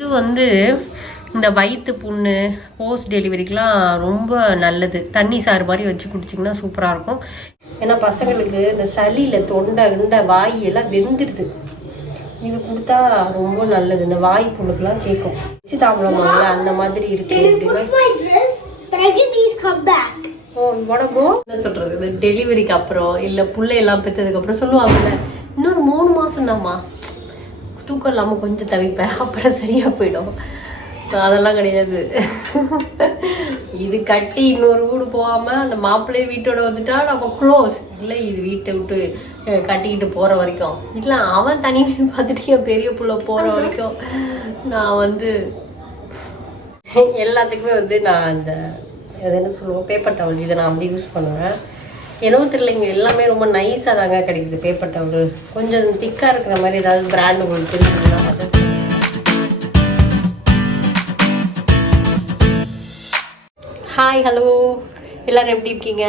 இது வந்து இந்த வயிற்று புண்ணு போஸ்ட் டெலிவரிக்கெலாம் ரொம்ப நல்லது. தண்ணி சாறு மாதிரி வச்சு குடிச்சிங்கன்னா சூப்பராக இருக்கும். ஏன்னா பசங்களுக்கு இந்த சளியில் தொண்டை வாய் எல்லாம் வெந்துடுது. இது கொடுத்தா ரொம்ப நல்லது. இந்த வாய் புண்ணுக்கெல்லாம் கேட்கும். வச்சு தாம்பளம் அந்த மாதிரி இருக்கு அப்படின்னா என்ன சொல்றது, இந்த டெலிவரிக்கு அப்புறம் இல்லை பிள்ளையெல்லாம் பெற்றதுக்கு அப்புறம் சொல்லுவாங்கல்ல, இன்னொரு 3 மாதம் தான்மா தூக்கம் இல்லாமல் கொஞ்சம் தவிப்பேன், அப்புறம் சரியாக போயிடும். அதெல்லாம் கிடையாது. இது கட்டி இன்னொரு வீடு போகாமல் அந்த மாப்பிள்ளைய வீட்டோட வந்துட்டா நம்ம க்ளோஸ். இல்லை இது வீட்டை விட்டு கட்டிக்கிட்டு போகிற வரைக்கும், இல்லை அவன் தனி வீடு பார்த்துட்டு பெரிய பிள்ளை போகிற வரைக்கும் நான் வந்து எல்லாத்துக்குமே நான் இந்த என்ன சொல்லுவோம், பேப்பர் டவல் இதை நான் அப்படி யூஸ் பண்ணுவேன். என்னவோ தெரியலைங்க, எல்லாமே ரொம்ப நைஸாக தாங்க கிடைக்குது பேப்பர் டவல். கொஞ்சம் திக்காக இருக்கிற மாதிரி ஏதாவது பிராண்ட் உங்களுக்கு தெரிஞ்சுன்னா அதை. ஹாய், ஹலோ, எல்லோரும் எப்படி இருக்கீங்க?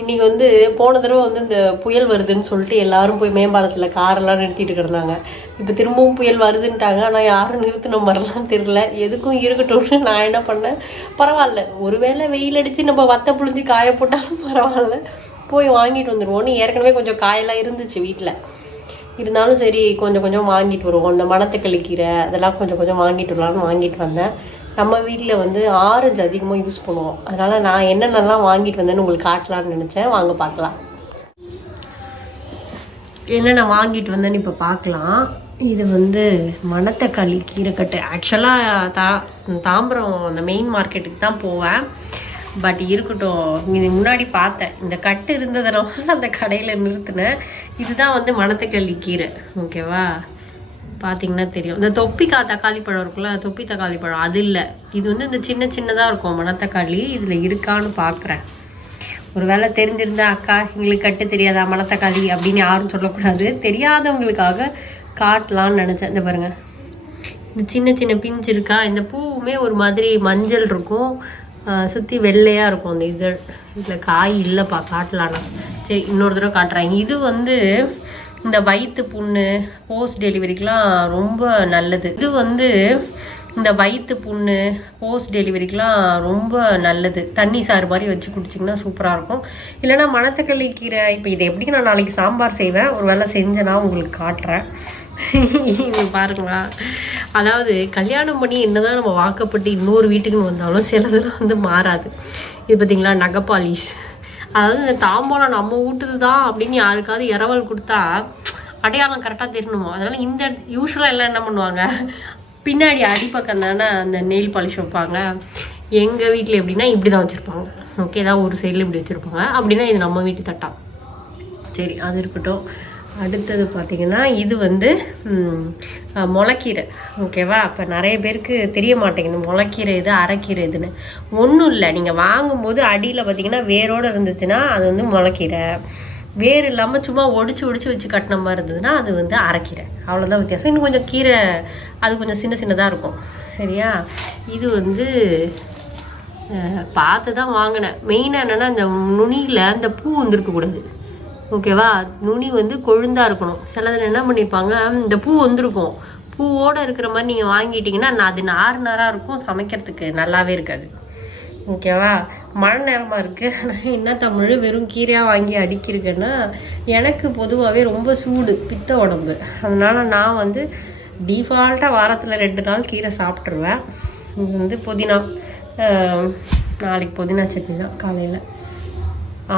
இன்றைக்கி போன தடவை இந்த புயல் வருதுன்னு சொல்லிட்டு எல்லோரும் போய் மேம்பாலத்தில் காரெல்லாம் நிறுத்திட்டு கிடந்தாங்க. இப்போ திரும்பவும் புயல் வருதுன்ட்டாங்க. ஆனால் யாரும் நிறுத்தின மாதிரிலாம் தெரில. எதுக்கும் இருக்கட்டும்னு நான் என்ன பண்ணேன், பரவாயில்ல, ஒருவேளை வெயில் அடித்து நம்ம வத்த புழிஞ்சு காய போட்டாலும் பரவாயில்ல, போய் வாங்கிட்டு வந்துடுவோன்னு. ஏற்கனவே கொஞ்சம் காயெல்லாம் இருந்துச்சு வீட்டில், இருந்தாலும் சரி கொஞ்சம் கொஞ்சம் வாங்கிட்டு வருவோம். இந்த மணத்தக்காளி கீரை அதெல்லாம் கொஞ்சம் கொஞ்சம் வாங்கிட்டு வரலான்னு வாங்கிட்டு வந்தேன். நம்ம வீட்டில் ஆரஞ்சு அதிகமாக யூஸ் பண்ணுவோம். அதனால் நான் என்னென்னலாம் வாங்கிட்டு வந்தேன்னு உங்களுக்கு காட்டலான்னு நினச்சேன். வாங்க பார்க்கலாம். என்னென்ன வாங்கிட்டு வந்தேன்னு இப்போ பார்க்கலாம். இது மணத்தக்காளி கீரைக்கட்டு. ஆக்சுவலாக தாம்பரம் அந்த மெயின் மார்க்கெட்டுக்கு தான் போவேன். பட் இருக்கட்டும், இது முன்னாடி பார்த்தேன், இந்த கட்டு இருந்ததுனால அந்த கடையில் நிறுத்தினேன். இதுதான் மணத்தக்காளி கீரை. ஓகேவா, பார்த்தீங்கன்னா தெரியும். இந்த தக்காளி பழம் இருக்குல்ல, தொப்பி தக்காளி பழம் அது இல்லை. இது இந்த சின்ன சின்னதாக இருக்கும் மணத்தக்காளி. இதில் இருக்கான்னு பார்க்குறேன். ஒரு வேளை தெரிஞ்சிருந்தா, அக்கா எங்களுக்கு கட்டு தெரியாதா மணத்தக்காளி அப்படின்னு யாரும் சொல்லக்கூடாது, தெரியாதவங்களுக்காக காட்டலான்னு நினச்சேன். இந்த பாருங்கள், இந்த சின்ன சின்ன பிஞ்சு இருக்கா. இந்த பூவுமே ஒரு மாதிரி மஞ்சள் இருக்கும், சுற்றி வெள்ளையாக இருக்கும் அந்த இதழ். இதில் காய் இல்லைப்பா, காட்டலான்னா. சரி, இன்னொரு தடவை காட்டுறேன். இது இந்த வயிற்று புண்ணு போஸ்ட் டெலிவரிக்கெலாம் ரொம்ப நல்லது. இது இந்த வயிற்று புண்ணு போஸ்ட் டெலிவரிக்கெலாம் ரொம்ப நல்லது. தண்ணி சாறு மாதிரி வச்சு குடிச்சிங்கன்னா சூப்பராக இருக்கும். இல்லைனா மணத்தக்காளி கீரை. இப்போ இதை எப்படி நான் நாளைக்கு சாம்பார் செய்வேன், ஒரு வேளை செஞ்சேன்னா உங்களுக்கு காட்டுறேன். இது பாருங்களா, அதாவது கல்யாணம் பண்ணி என்னதான் நம்ம வாக்கப்பட்டு இன்னொரு வீட்டுக்குன்னு வந்தாலும் சிலதெல்லாம் மாறாது. இது பார்த்தீங்களா, நகைப்பாலிஷ். அதாவது இந்த தாம்பாளம் நம்ம வீட்டுது தான் அப்படின்னு யாருக்காவது இரவல் கொடுத்தா அடையாளம் கரெக்டாக தெரியணுமோ. அதனால் இந்த யூஸ்வலாக எல்லாம் என்ன பண்ணுவாங்க, பின்னாடி அடிப்பக்கம் தானே அந்த நெயில் பாலிஷ் வைப்பாங்க. எங்கள் வீட்டில் எப்படின்னா இப்படி தான் வச்சுருப்பாங்க. ஓகே, ஏதாவது ஒரு சைடில் இப்படி வச்சுருப்பாங்க. அப்படின்னா இது நம்ம வீட்டு தட்டா. சரி, அது இருக்கட்டும். அடுத்தது பார்த்திங்கன்னா இது முளைக்கீரை. ஓகேவா, இப்போ நிறைய பேருக்கு தெரிய மாட்டேங்குது முளைக்கீரை இது அரைக்கீரை இதுன்னு. ஒன்றும் இல்லை, நீங்கள் வாங்கும்போது அடியில் பார்த்திங்கன்னா வேரோடு இருந்துச்சுன்னா அது முளைக்கீரை. வேர் இல்லாமல் சும்மா ஒடிச்சு வச்சு கட்டின மாதிரி இருந்ததுன்னா அது அரைக்கீரை. அவ்வளோதான் வித்தியாசம். இன்னும் கொஞ்சம் கீரை அது கொஞ்சம் சின்ன சின்னதாக இருக்கும். சரியா, இது பார்த்து தான் வாங்கினேன். மெயினாக என்னென்னா இந்த நுனியில் அந்த பூ இருக்கக்கூடாது. ஓகேவா, நுனி கொழுந்தா இருக்கணும். சிலதில் என்ன பண்ணியிருப்பாங்க, இந்த பூ இருக்கும், பூவோடு இருக்கிற மாதிரி நீங்கள் வாங்கிட்டீங்கன்னா அது நாராக இருக்கும், சமைக்கிறதுக்கு நல்லாவே இருக்காது. ஓகேவா, மழை நேரமாக இருக்குது. ஆனால் என்ன தமிழ் வெறும் கீரையாக வாங்கி அடிக்கிருக்கேன்னா, எனக்கு பொதுவாகவே ரொம்ப சூடு, பித்த உடம்பு. அதனால் நான் டிஃபால்ட்டாக வாரத்தில் 2 நாள் கீரை சாப்பிட்ருவேன். இது புதினா, நாளைக்கு புதினா சட்னி தான் காலையில்.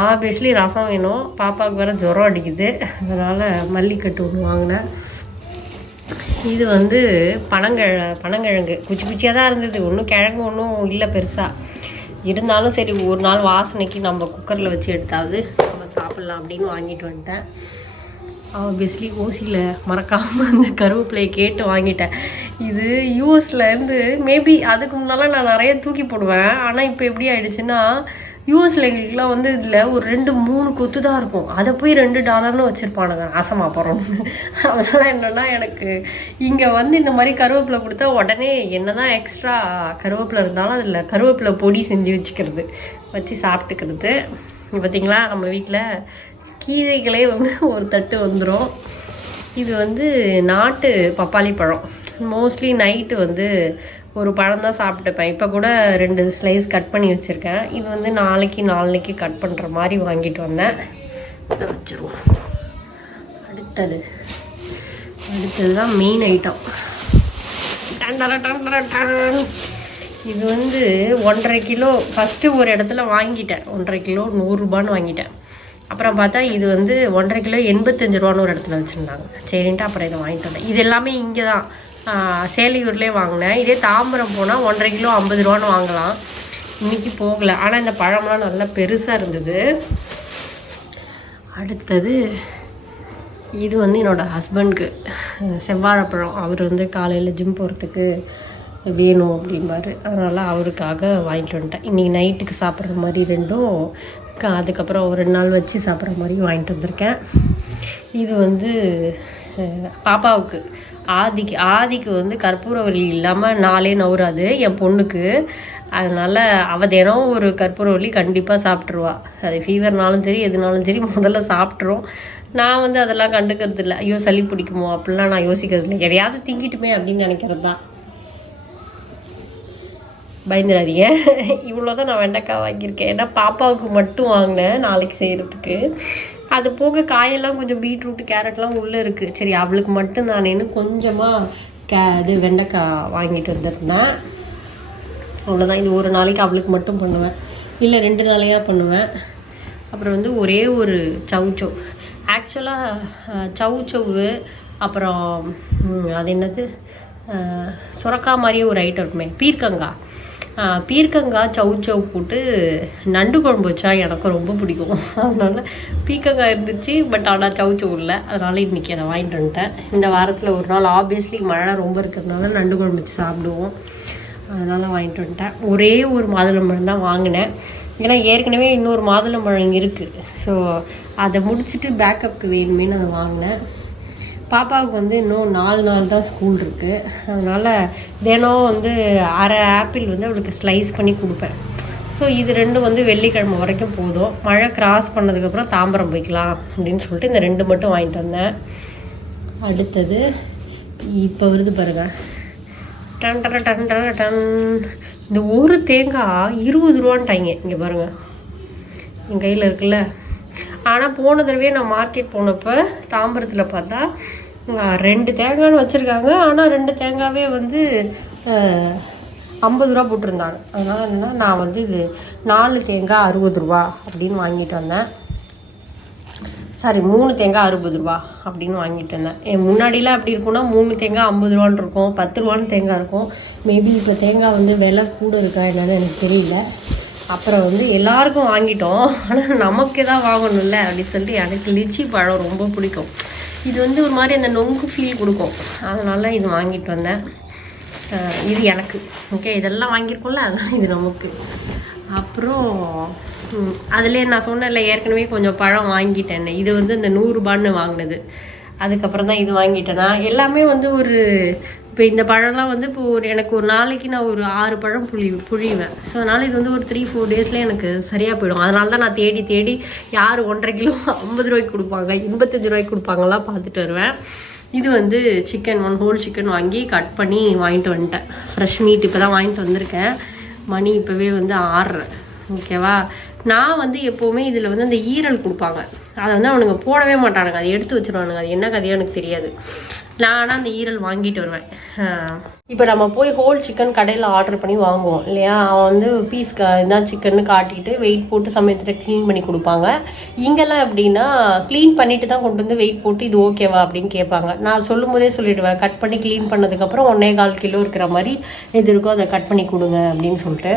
ஆப்வியஸ்லி ரசம் வேணும், பாப்பாவுக்கு வேறு ஜுரம் அடிக்குது, அதனால் மல்லிக்கட்டு ஒன்று வாங்கினேன். இது பனங்கிழங்கு குச்சி குச்சியாக தான் இருந்தது, ஒன்றும் கிழங்கு ஒன்றும் இல்லை பெருசாக. இருந்தாலும் சரி, ஒரு நாள் வாசனைக்கு நம்ம குக்கரில் வச்சு எடுத்தாவது நம்ம சாப்பிட்லாம் அப்படின்னு வாங்கிட்டு வந்துட்டேன். ஆப்வியஸ்லி ஓசியில் மறக்காமல் அந்த கருவேப்பிலையை கேட்டு வாங்கிட்டேன். இது யூஎஸ்லேருந்து மேபி அதுக்கு முன்னாலாம் நான் நிறைய தூக்கி போடுவேன். ஆனால் இப்போ எப்படி ஆயிடுச்சுன்னா, யூஎஸ்ல எங்களுக்குலாம் இதில் ஒரு 2-3 கொத்து தான் இருக்கும். அதை போய் $2 வச்சுருப்பானுங்க, ஆசமா போகிறோம். அதனால் என்னென்னா, எனக்கு இங்கே இந்த மாதிரி கருவேப்பிலை கொடுத்தா உடனே என்ன தான் எக்ஸ்ட்ரா கருவேப்பிலை இருந்தாலும் அதில் கருவேப்பிலை பொடி செஞ்சு வச்சு சாப்பிட்டுக்கிறது. பார்த்திங்களா, நம்ம வீட்டில் கீரைகளே ஒரு தட்டு வந்துடும். இது நாட்டு பப்பாளி பழம். மோஸ்ட்லி நைட்டு வந்து ஒரு பழம் தான் சாப்பிட்டுப்பேன். இப்போ கூட 2 ஸ்லைஸ் கட் பண்ணி வச்சுருக்கேன். இது வந்து நாளைக்கு கட் பண்ணுற மாதிரி வாங்கிட்டு வந்தேன். இதை வச்சுருவோம். அடுத்தது தான் மெயின் ஐட்டம். இது வந்து 1.5 கிலோ ஃபஸ்ட்டு ஒரு இடத்துல வாங்கிட்டேன். 1.5 கிலோ 100 ரூபான்னு வாங்கிட்டேன். அப்புறம் பார்த்தா இது வந்து 1.5 கிலோ 85 ரூபான்னு ஒரு இடத்துல வச்சுருந்தாங்க. சரின்ட்டு அப்புறம் இதை வாங்கிட்டு வந்தேன். இது எல்லாமே இங்கே தான் சேலியூர்லேயே வாங்கினேன். இதே தாம்பரம் போனால் 1.5 கிலோ 50 ரூபான்னு வாங்கலாம். இன்றைக்கி போகலை. ஆனால் இந்த பழம்லாம் நல்லா பெருசாக இருந்தது. அடுத்தது இது வந்து என்னோடய ஹஸ்பண்ட்க்கு செவ்வாழைப்பழம். அவர் வந்து காலையில் ஜிம் போகிறதுக்கு வேணும் அப்படின்பாரு. அதனால் அவருக்காக வாங்கிட்டு வந்துட்டேன். இன்றைக்கி நைட்டுக்கு சாப்பிட்ற மாதிரி 2ம், அதுக்கப்புறம் ஒரு 2 நாள் வச்சு சாப்பிட்ற மாதிரி வாங்கிட்டு வந்திருக்கேன். இது வந்து பாப்பாவுக்கு ஆதிக்கு வந்து கற்பூரவல்லி இல்லாமல் நாளே நவுறாது என் பொண்ணுக்கு. அதனால் அவள் தினம் ஒரு கற்பூரவல்லி கண்டிப்பாக சாப்பிட்ருவா. அது ஃபீவர்னாலும் சரி எதுனாலும் சரி முதல்ல சாப்பிட்ருவோம். நான் வந்து அதெல்லாம் கண்டுக்கிறது இல்லை. ஐயோ சளி பிடிக்குமோ அப்படிலாம் நான் யோசிக்கிறது இல்லை. எதையாவது திங்கிட்டுமே அப்படின்னு நினைக்கிறது தான். பயந்துடாதீங்க. இவ்வளோதான் நான் வெண்டைக்காய் வாங்கியிருக்கேன். ஏன்னா பாப்பாவுக்கு மட்டும் வாங்கினேன் நாளைக்கு செய்கிறதுக்கு. அது போக காயெல்லாம் கொஞ்சம் பீட்ரூட்டு கேரட்லாம் உள்ளே இருக்குது. சரி அவளுக்கு மட்டும் நான் கொஞ்சமாக இது வெண்டைக்காய் வாங்கிட்டு வந்திருந்தேன். அவ்வளோதான். இது ஒரு நாளைக்கு அவளுக்கு மட்டும் பண்ணுவேன், இல்லை 2 நாளையாக பண்ணுவேன். அப்புறம் வந்து ஒரே ஒரு சவுச்சவ். ஆக்சுவலாக சவுச்சவ்வு அப்புறம் அது என்னது சுரக்காய் மாதிரியே ஒரு ஐட்டம் இருக்குமே, பீர்க்கங்காய் சவுச்சவ் போட்டு நண்டு குழம்பு வச்சா எனக்கு ரொம்ப பிடிக்கும். அதனால் பீர்க்கங்காய் இருந்துச்சு. பட் ஆனால் சவுச்சவ் இல்லை. அதனால் இன்றைக்கி அதை வாங்கிட்டு வந்துட்டேன். இந்த வாரத்தில் ஒரு நாள் ஆப்வியஸ்லி மழை ரொம்ப இருக்கிறதுனால நண்டு குழம்பு வச்சு சாப்பிடுவோம். அதனால் வாங்கிட்டு வந்துட்டேன். ஒரே ஒரு மாதுளம்பழம் தான் வாங்கினேன். ஏன்னா ஏற்கனவே இன்னொரு மாதுளம்பழம் இங்கே இருக்குது. ஸோ அதை முடிச்சுட்டு பேக்கப்புக்கு வேணுமேனு அதை வாங்கினேன். பாப்பாவுக்கு வந்து இன்னும் 4 நாள் தான் ஸ்கூல் இருக்குது. அதனால் தினம் வந்து அரை ஆப்பிள் வந்து அவளுக்கு ஸ்லைஸ் பண்ணி கொடுப்பேன். ஸோ இது 2 வந்து வெள்ளிக்கிழமை வரைக்கும் போதும். மழை கிராஸ் பண்ணதுக்கப்புறம் தாம்பரம் போய்க்கலாம் அப்படின்னு சொல்லிட்டு இந்த 2 மட்டும் வாங்கிட்டு வந்தேன். அடுத்தது இப்போ வருது பாருங்க, done done done done done. இந்த ஒரு தேங்காய் 20 ரூபான்ட்டாங்க. இங்கே பாருங்கள் என் கையில் இருக்குல்ல. ஆனால் போன தடவையே நான் மார்க்கெட் போனப்போ தாம்பரத்தில் பார்த்தா 2 தேங்காய்னு வச்சுருக்காங்க. ஆனால் 2 தேங்காவே வந்து 50 ரூபா போட்டிருந்தாங்க. அதனால் என்னென்னா நான் வந்து இது 4 தேங்காய் 60 ரூபா அப்படின்னு வாங்கிட்டு வந்தேன். சாரி 3 தேங்காய் 60 ரூபா அப்படின்னு வாங்கிட்டு வந்தேன். முன்னாடிலாம் அப்படி இருக்கும்னா 3 தேங்காய் 50 ரூபான்னு இருக்கும், 10 ரூபான்னு தேங்காய் இருக்கும். மேபி இப்போ தேங்காய் வந்து விலை கூட இருக்கா என்னன்னு எனக்கு தெரியல. அப்புறம் வந்து எல்லாருக்கும் வாங்கிட்டோம். ஆனால் நமக்கு தான் வாங்கணும்ல அப்படின்னு சொல்லிட்டு எனக்கு லிச்சி பழம் ரொம்ப பிடிக்கும். இது வந்து ஒரு மாதிரி அந்த நொங்கு ஃபீல் கொடுக்கும். அதனால இது வாங்கிட்டு வந்தேன். இது எனக்கு ஓகே. இதெல்லாம் வாங்கியிருக்கோம்ல, அதனால் இது நமக்கு. அப்புறம் அதுலேயே நான் சொன்னேன்ல ஏற்கனவே கொஞ்சம் பழம் வாங்கிட்டேன். இது வந்து இந்த 100 ரூபான்னு வாங்கினது. அதுக்கப்புறம் தான் இது வாங்கிட்டேன்னா எல்லாமே வந்து ஒரு இப்போ இந்த பழம்லாம் வந்து இப்போ எனக்கு ஒரு நாளைக்கு நான் ஒரு 6 பழம் புழிவேன். ஸோ அதனால் இது வந்து ஒரு 3-4 டேஸில் எனக்கு சரியாக போயிடும். அதனால தான் நான் தேடி யார் 1.5 கிலோ 50 ரூபாய்க்கு கொடுப்பாங்க, 85 ரூபாய்க்கு கொடுப்பாங்கலாம் பார்த்துட்டு வருவேன். இது வந்து சிக்கன் 1 ஹோல் சிக்கன் வாங்கி கட் பண்ணி வாங்கிட்டு வந்துட்டேன். ஃப்ரெஷ் மீட் இப்போ தான் வாங்கிட்டு வந்திருக்கேன். மணி இப்போவே வந்து 6:30. ஓகேவா. நான் வந்து எப்போவுமே இதில் வந்து அந்த ஈரல் கொடுப்பாங்க. அதை வந்து அவனுங்க போடவே மாட்டானுங்க, அதை எடுத்து வச்சுருவானுங்க. அது என்ன கதையோ எனக்கு தெரியாது. நான் ஆனால் அந்த ஈரல் வாங்கிட்டு வருவேன். இப்போ நம்ம போய் ஹோல் சிக்கன் கடையில் ஆர்டர் பண்ணி வாங்குவோம் இல்லையா. அவன் வந்து பீஸ் இதான் சிக்கன்னு காட்டிட்டு வெயிட் போட்டு சமயத்தில் க்ளீன் பண்ணி கொடுப்பாங்க. இங்கெல்லாம் எப்படின்னா க்ளீன் பண்ணிட்டு தான் கொண்டு வந்து வெயிட் போட்டு இது ஓகேவா அப்படின்னு கேட்பாங்க. நான் சொல்லும் போதே சொல்லிவிடுவேன், கட் பண்ணி க்ளீன் பண்ணதுக்கப்புறம் 1.25 கிலோ இருக்கிற மாதிரி எது இருக்கோ அதை கட் பண்ணி கொடுங்க அப்படின்னு சொல்லிட்டு.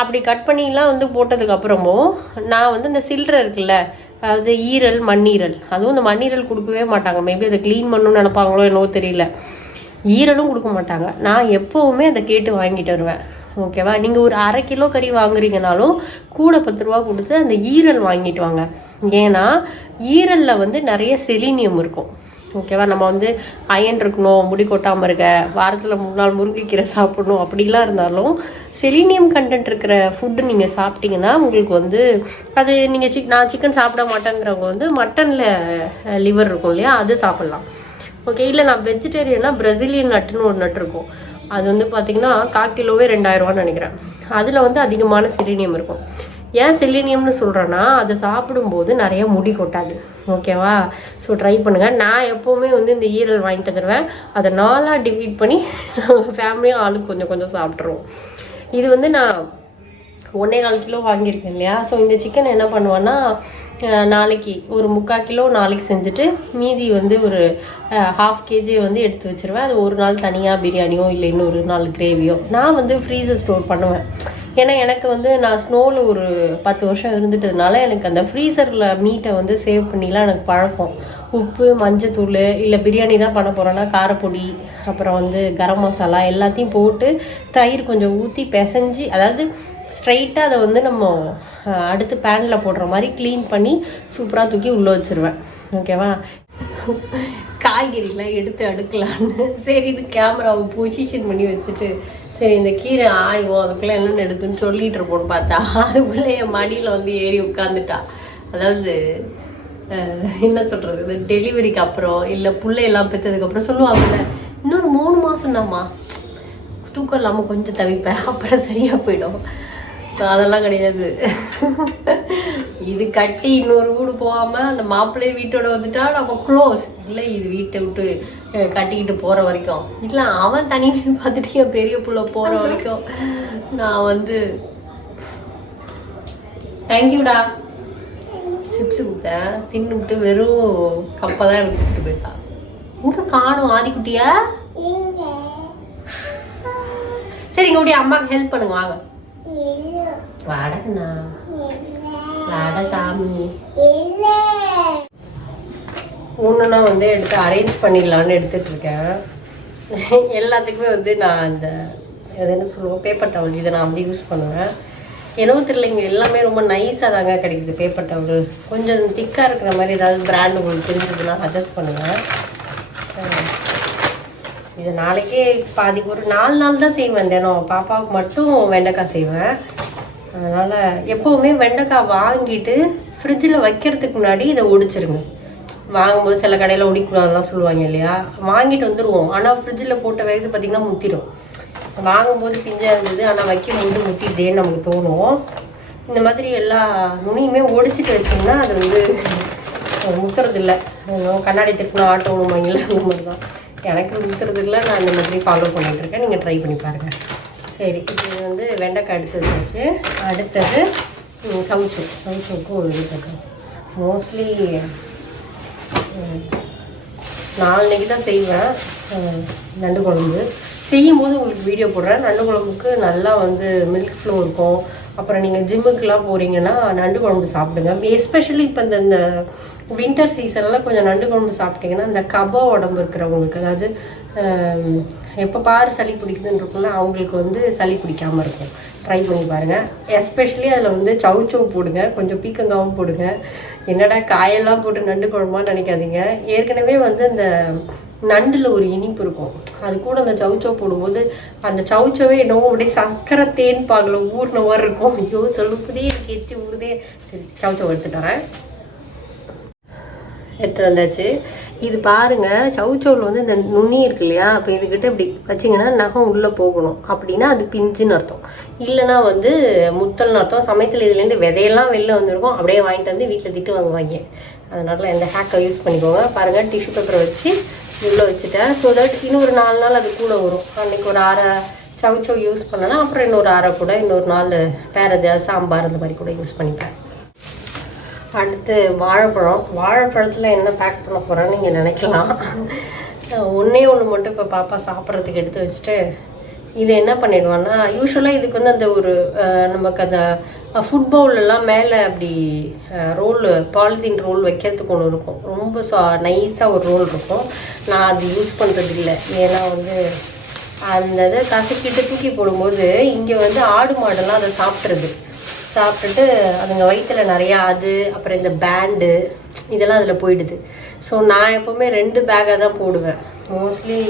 அப்படி கட் பண்ணிலாம் வந்து போட்டதுக்கப்புறமும் நான் வந்து இந்த சில்லறை இருக்குல்ல, அதாவது ஈரல் மண்ணீரல், அதுவும் இந்த மண்ணீரல் கொடுக்கவே மாட்டாங்க. மேபி அதை க்ளீன் பண்ணணும்னு நினைப்பாங்களோ என்னவோ தெரியல. ஈரலும் கொடுக்க மாட்டாங்க. நான் எப்போவுமே அதை கேட்டு வாங்கிட்டு வருவேன். ஓகேவா. நீங்கள் ஒரு 1/2 கிலோ கறி வாங்குறீங்கனாலும் கூட 10 ரூபா கொடுத்து அந்த ஈரல் வாங்கிட்டு வாங்க. ஏன்னா ஈரலில் வந்து நிறைய செலினியம் இருக்கும். ஓகேவா. நம்ம வந்து அயன் இருக்கணும், முடி கொட்டாமல் இருக்க, வாரத்தில் 3 நாள் முருங்கைக்கீரை சாப்பிடணும் அப்படிலாம் இருந்தாலும் செலினியம் கண்டென்ட் இருக்கிற ஃபுட்டு நீங்கள் சாப்பிட்டீங்கன்னா உங்களுக்கு வந்து அது நீங்கள் நான் சிக்கன் சாப்பிட மாட்டேங்கிறவங்க வந்து மட்டனில் லிவர் இருக்கும் இல்லையா, அது சாப்பிட்லாம். ஓகே. இல்லை நான் வெஜிடேரியன்னா பிரசிலியன் நட்டுன்னு ஒரு நட்டு இருக்கும். அது வந்து பார்த்திங்கன்னா 1/4 கிலோவே 2000 ரூபான்னு நினைக்கிறேன். அதில் வந்து அதிகமான செலினியம் இருக்கும். ஏன் செலினியம்னு சொல்கிறேன்னா அதை சாப்பிடும்போது நிறைய முடி கொட்டாது. ஓகேவா? ஸோ ட்ரை பண்ணுங்கள். நான் எப்போவுமே வந்து இந்த ஈரல் வாங்கிட்டு தருவேன். அதை 4ஆக டிவைட் பண்ணி நாங்கள் ஃபேமிலியாக ஆளுக்கு கொஞ்சம் கொஞ்சம் சாப்பிட்ருவோம். இது வந்து நான் 1.25 கிலோ வாங்கியிருக்கேன் இல்லையா? ஸோ இந்த சிக்கன் என்ன பண்ணுவேன்னா நாளைக்கு ஒரு 3/4 கிலோ நாளைக்கு செஞ்சுட்டு மீதி வந்து ஒரு 1/2 kg வந்து எடுத்து வச்சுருவேன். அது ஒரு நாள் தனியாக பிரியாணியோ இல்லை இன்னொரு நாள் கிரேவியோ நான் வந்து ஃப்ரீசர் ஸ்டோர் பண்ணுவேன். ஏன்னா எனக்கு வந்து நான் ஸ்னோவில் ஒரு 10 வருஷம் இருந்துட்டதுனால எனக்கு அந்த ஃப்ரீசரில் மீட்டை வந்து சேவ் பண்ணிலாம் எனக்கு பழக்கம். உப்பு, மஞ்சத்தூள், இல்லை பிரியாணி தான் பண்ண போகிறோன்னா காரப்பொடி, அப்புறம் வந்து கரம் மசாலா எல்லாத்தையும் போட்டு தயிர் கொஞ்சம் ஊற்றி பிசைஞ்சு, அதாவது ஸ்ட்ரைட்டாக அதை வந்து நம்ம அடுத்து பேனில் போடுற மாதிரி க்ளீன் பண்ணி சூப்பராக தூக்கி உள்ளே வச்சுருவேன். ஓகேவா? காய்கறிலாம் எடுத்து அடுக்கலான்னு சரின்னு கேமராவை பொசிஷன் பண்ணி வச்சுட்டு சரி இந்த கீரை ஆய்வோம் அதுக்குள்ளே என்னென்னு எடுத்துன்னு சொல்லிட்டு இருப்போன்னு பார்த்தா அதுக்குள்ளே என் மடியில் வந்து ஏறி உட்காந்துட்டா. அதாவது என்ன சொல்கிறது, இந்த டெலிவரிக்கு அப்புறம் இல்லை பிள்ளையெல்லாம் பெற்றதுக்கப்புறம் சொல்லுவாங்கல்ல, இன்னொரு 3 மாதம் தான்மா தூக்கம் இல்லாமல் கொஞ்சம் தவிப்பேன், அப்புறம் சரியாக போயிடும். அதெல்லாம் கிடையாது. இது கட்டி இன்னொரு வீடு போகாமல் அந்த மாப்பிள்ளைய வீட்டோட வந்துட்டா நம்ம க்ளோஸ். இல்லை இது வீட்டை விட்டு கட்டிக்கிட்டு போகிற வரைக்கும், இல்லை அவன் தனி வீடு பார்த்துட்டு என் பெரிய பிள்ளை போகிற வரைக்கும் நான் வந்து தேங்க்யூடா சிப்ஸு கொடுத்தேன். தின்னுவிட்டு வெறும் கப்பை தான் எனக்கு கூப்பிட்டு போயிட்டான். இங்கே காணும் ஆதிக்குட்டியா? சரி இங்க அம்மாவுக்கு ஹெல்ப் பண்ணுங்க வாங்க. வாடண்ணா வாட சாமி. ஒன்றுனா வந்து எடுத்து அரேஞ்ச் பண்ணிடலான்னு எடுத்துட்டு இருக்கேன். எல்லாத்துக்குமே வந்து நான் அந்த எதுன்னு சொல்லுவோம் பேப்பர் டவல், இதை நான் அப்படி யூஸ் பண்ணுவேன். என்னவோ தெரியலைங்க, எல்லாமே ரொம்ப நைஸாக தாங்க கிடைக்குது பேப்பர் டவல். கொஞ்சம் திக்காக இருக்கிற மாதிரி ஏதாவது பிராண்ட் உங்களுக்கு தெரிஞ்சதுன்னா சஜஸ்ட் பண்ணுவேன். இது நாளைக்கே பாதிக்கு ஒரு 4 நாள் தான் செய்வேன். தினம் பாப்பாவுக்கு மட்டும் வெண்டைக்காய் செய்வேன். அதனால் எப்போவுமே வெண்டைக்காய் வாங்கிட்டு ஃப்ரிட்ஜில் வைக்கிறதுக்கு முன்னாடி இதை ஒடிச்சிருங்க. வாங்கும்போது சில கடையில் ஒடிக்கூடாதுலாம் சொல்லுவாங்க இல்லையா? வாங்கிட்டு வந்துடுவோம், ஆனால் ஃப்ரிட்ஜில் போட்ட வேகத்து பார்த்திங்கன்னா முத்திடும். வாங்கும்போது பிஞ்சாக இருந்தது, ஆனால் வைக்கும்போது முத்திட்டேன்னு நமக்கு தோணும். இந்த மாதிரி எல்லா நுனியுமே ஒடிச்சிட்டு வச்சிங்கன்னா அது வந்து முத்துறதில்லை. கண்ணாடி திட்டினா ஆட்டோ வாங்கல அந்த மாதிரி தான் எனக்கு முத்துறதில்லை. நான் இந்த மாதிரி ஃபாலோ பண்ணிகிட்ருக்கேன். நீங்கள் ட்ரை பண்ணி பாருங்கள். சரி, இது வந்து வெண்டைக்காய் எடுத்து வச்சாச்சு. அடுத்தது சவுச்சுக்கும் ஒரு இது இருக்கும். மோஸ்ட்லி நாளைக்கு தான் செய்வேன் நண்டு குழம்பு. செய்யும்போது உங்களுக்கு வீடியோ போடுறேன். நண்டு குழம்புக்கு நல்லா வந்து மில்க் ஃப்ளோ இருக்கும். அப்புறம் நீங்கள் ஜிம்முக்கெலாம் போகிறீங்கன்னா நண்டு குழம்பு சாப்பிடுங்க. எஸ்பெஷலி இப்போ இந்த வின்டர் சீசனில் கொஞ்சம் நண்டு குழம்பு சாப்பிட்டிங்கன்னா இந்த கபா உடம்பு இருக்கிறவங்களுக்கு, அதாவது எப்போ பாரு சளி பிடிக்குதுன்னு இருக்கும்ல, அவங்களுக்கு வந்து சளி பிடிக்காமல் இருக்கும். ட்ரை பண்ணி பாருங்கள். எஸ்பெஷலி அதில் வந்து சவுச்சவு போடுங்க, கொஞ்சம் பீக்கங்காவும் போடுங்க. என்னடா காயெல்லாம் போட்டு நண்டு குழம்பான்னு நினைக்காதீங்க. ஏற்கனவே வந்து அந்த நண்டில் ஒரு இனிப்பு இருக்கும், அது கூட அந்த சவுச்சவ் போடும்போது அந்த சவுச்சவே என்னவோ அப்படியே சக்கரை தேன் பாகில் ஊறின மாதிரி இருக்கும். ஐயோ சொல்லும்போதே எனக்கு எத்தி ஊறுதே. சரி சவுச்சவ் எடுத்துட்டேன். எடுத்து வந்தாச்சு. இது பாருங்கள், சவுச்சவுல வந்து இந்த நுனி இருக்கு இல்லையா? அப்போ இதுக்கிட்ட இப்படி வச்சிங்கன்னா நகம் உள்ளே போகணும், அப்படின்னா அது பிஞ்சுன்னு அர்த்தம். இல்லைனா வந்து முத்தல்னு அர்த்தம். சமயத்தில் இதுலேருந்து விதையெல்லாம் வெளில வந்துருக்கும், அப்படியே வாங்கிட்டு வந்து வீட்டில் திட்டு வாங்குவாங்க. அதனால் இந்த ஹேக்கை யூஸ் பண்ணிக்கோங்க. பாருங்கள், டிஷ்யூ பேப்பரை வச்சு உள்ளே வச்சுட்டேன். ஸோ தட் இன்னும் ஒரு 4 நாள் அது கூட வரும். அன்றைக்கி ஒரு அரை சவுச்சவ் யூஸ் பண்ணலாம், அப்புறம் இன்னொரு அரை கூட இன்னொரு நாள் வேறு எதாவது சாம்பார் அந்த மாதிரி கூட யூஸ் பண்ணிப்பேன். அடுத்து வாழைப்பழத்தில் என்ன பேக் பண்ண போகிறேன்னு நீங்கள் நினைக்கலாம். ஒன்று மட்டும் இப்போ பாப்பா சாப்பிட்றதுக்கு எடுத்து வச்சுட்டு இது என்ன பண்ணிடுவான்னா, யூஸ்வலாக இதுக்கு வந்து அந்த ஒரு நமக்கு அந்த ஃபுட் பவுலெல்லாம் மேலே அப்படி பாலித்தீன் ரோல் வைக்கிறதுக்கு ஒன்று இருக்கும். ரொம்ப நைஸாக ஒரு ரோல் இருக்கும். நான் அது யூஸ் பண்ணுறது இல்லை. ஏன்னா வந்து அந்த இதை கசக்கிட்டு தூக்கி போடும்போது இங்கே வந்து ஆடு மாடெல்லாம் அதை சாப்பிட்டுட்டு அதுங்க வயிற்றுல நிறையா அப்புறம் இந்த பேண்டு இதெல்லாம் அதில் போயிடுது. ஸோ நான் எப்போவுமே 2 பேக்காக தான் போடுவேன். மோஸ்ட்லி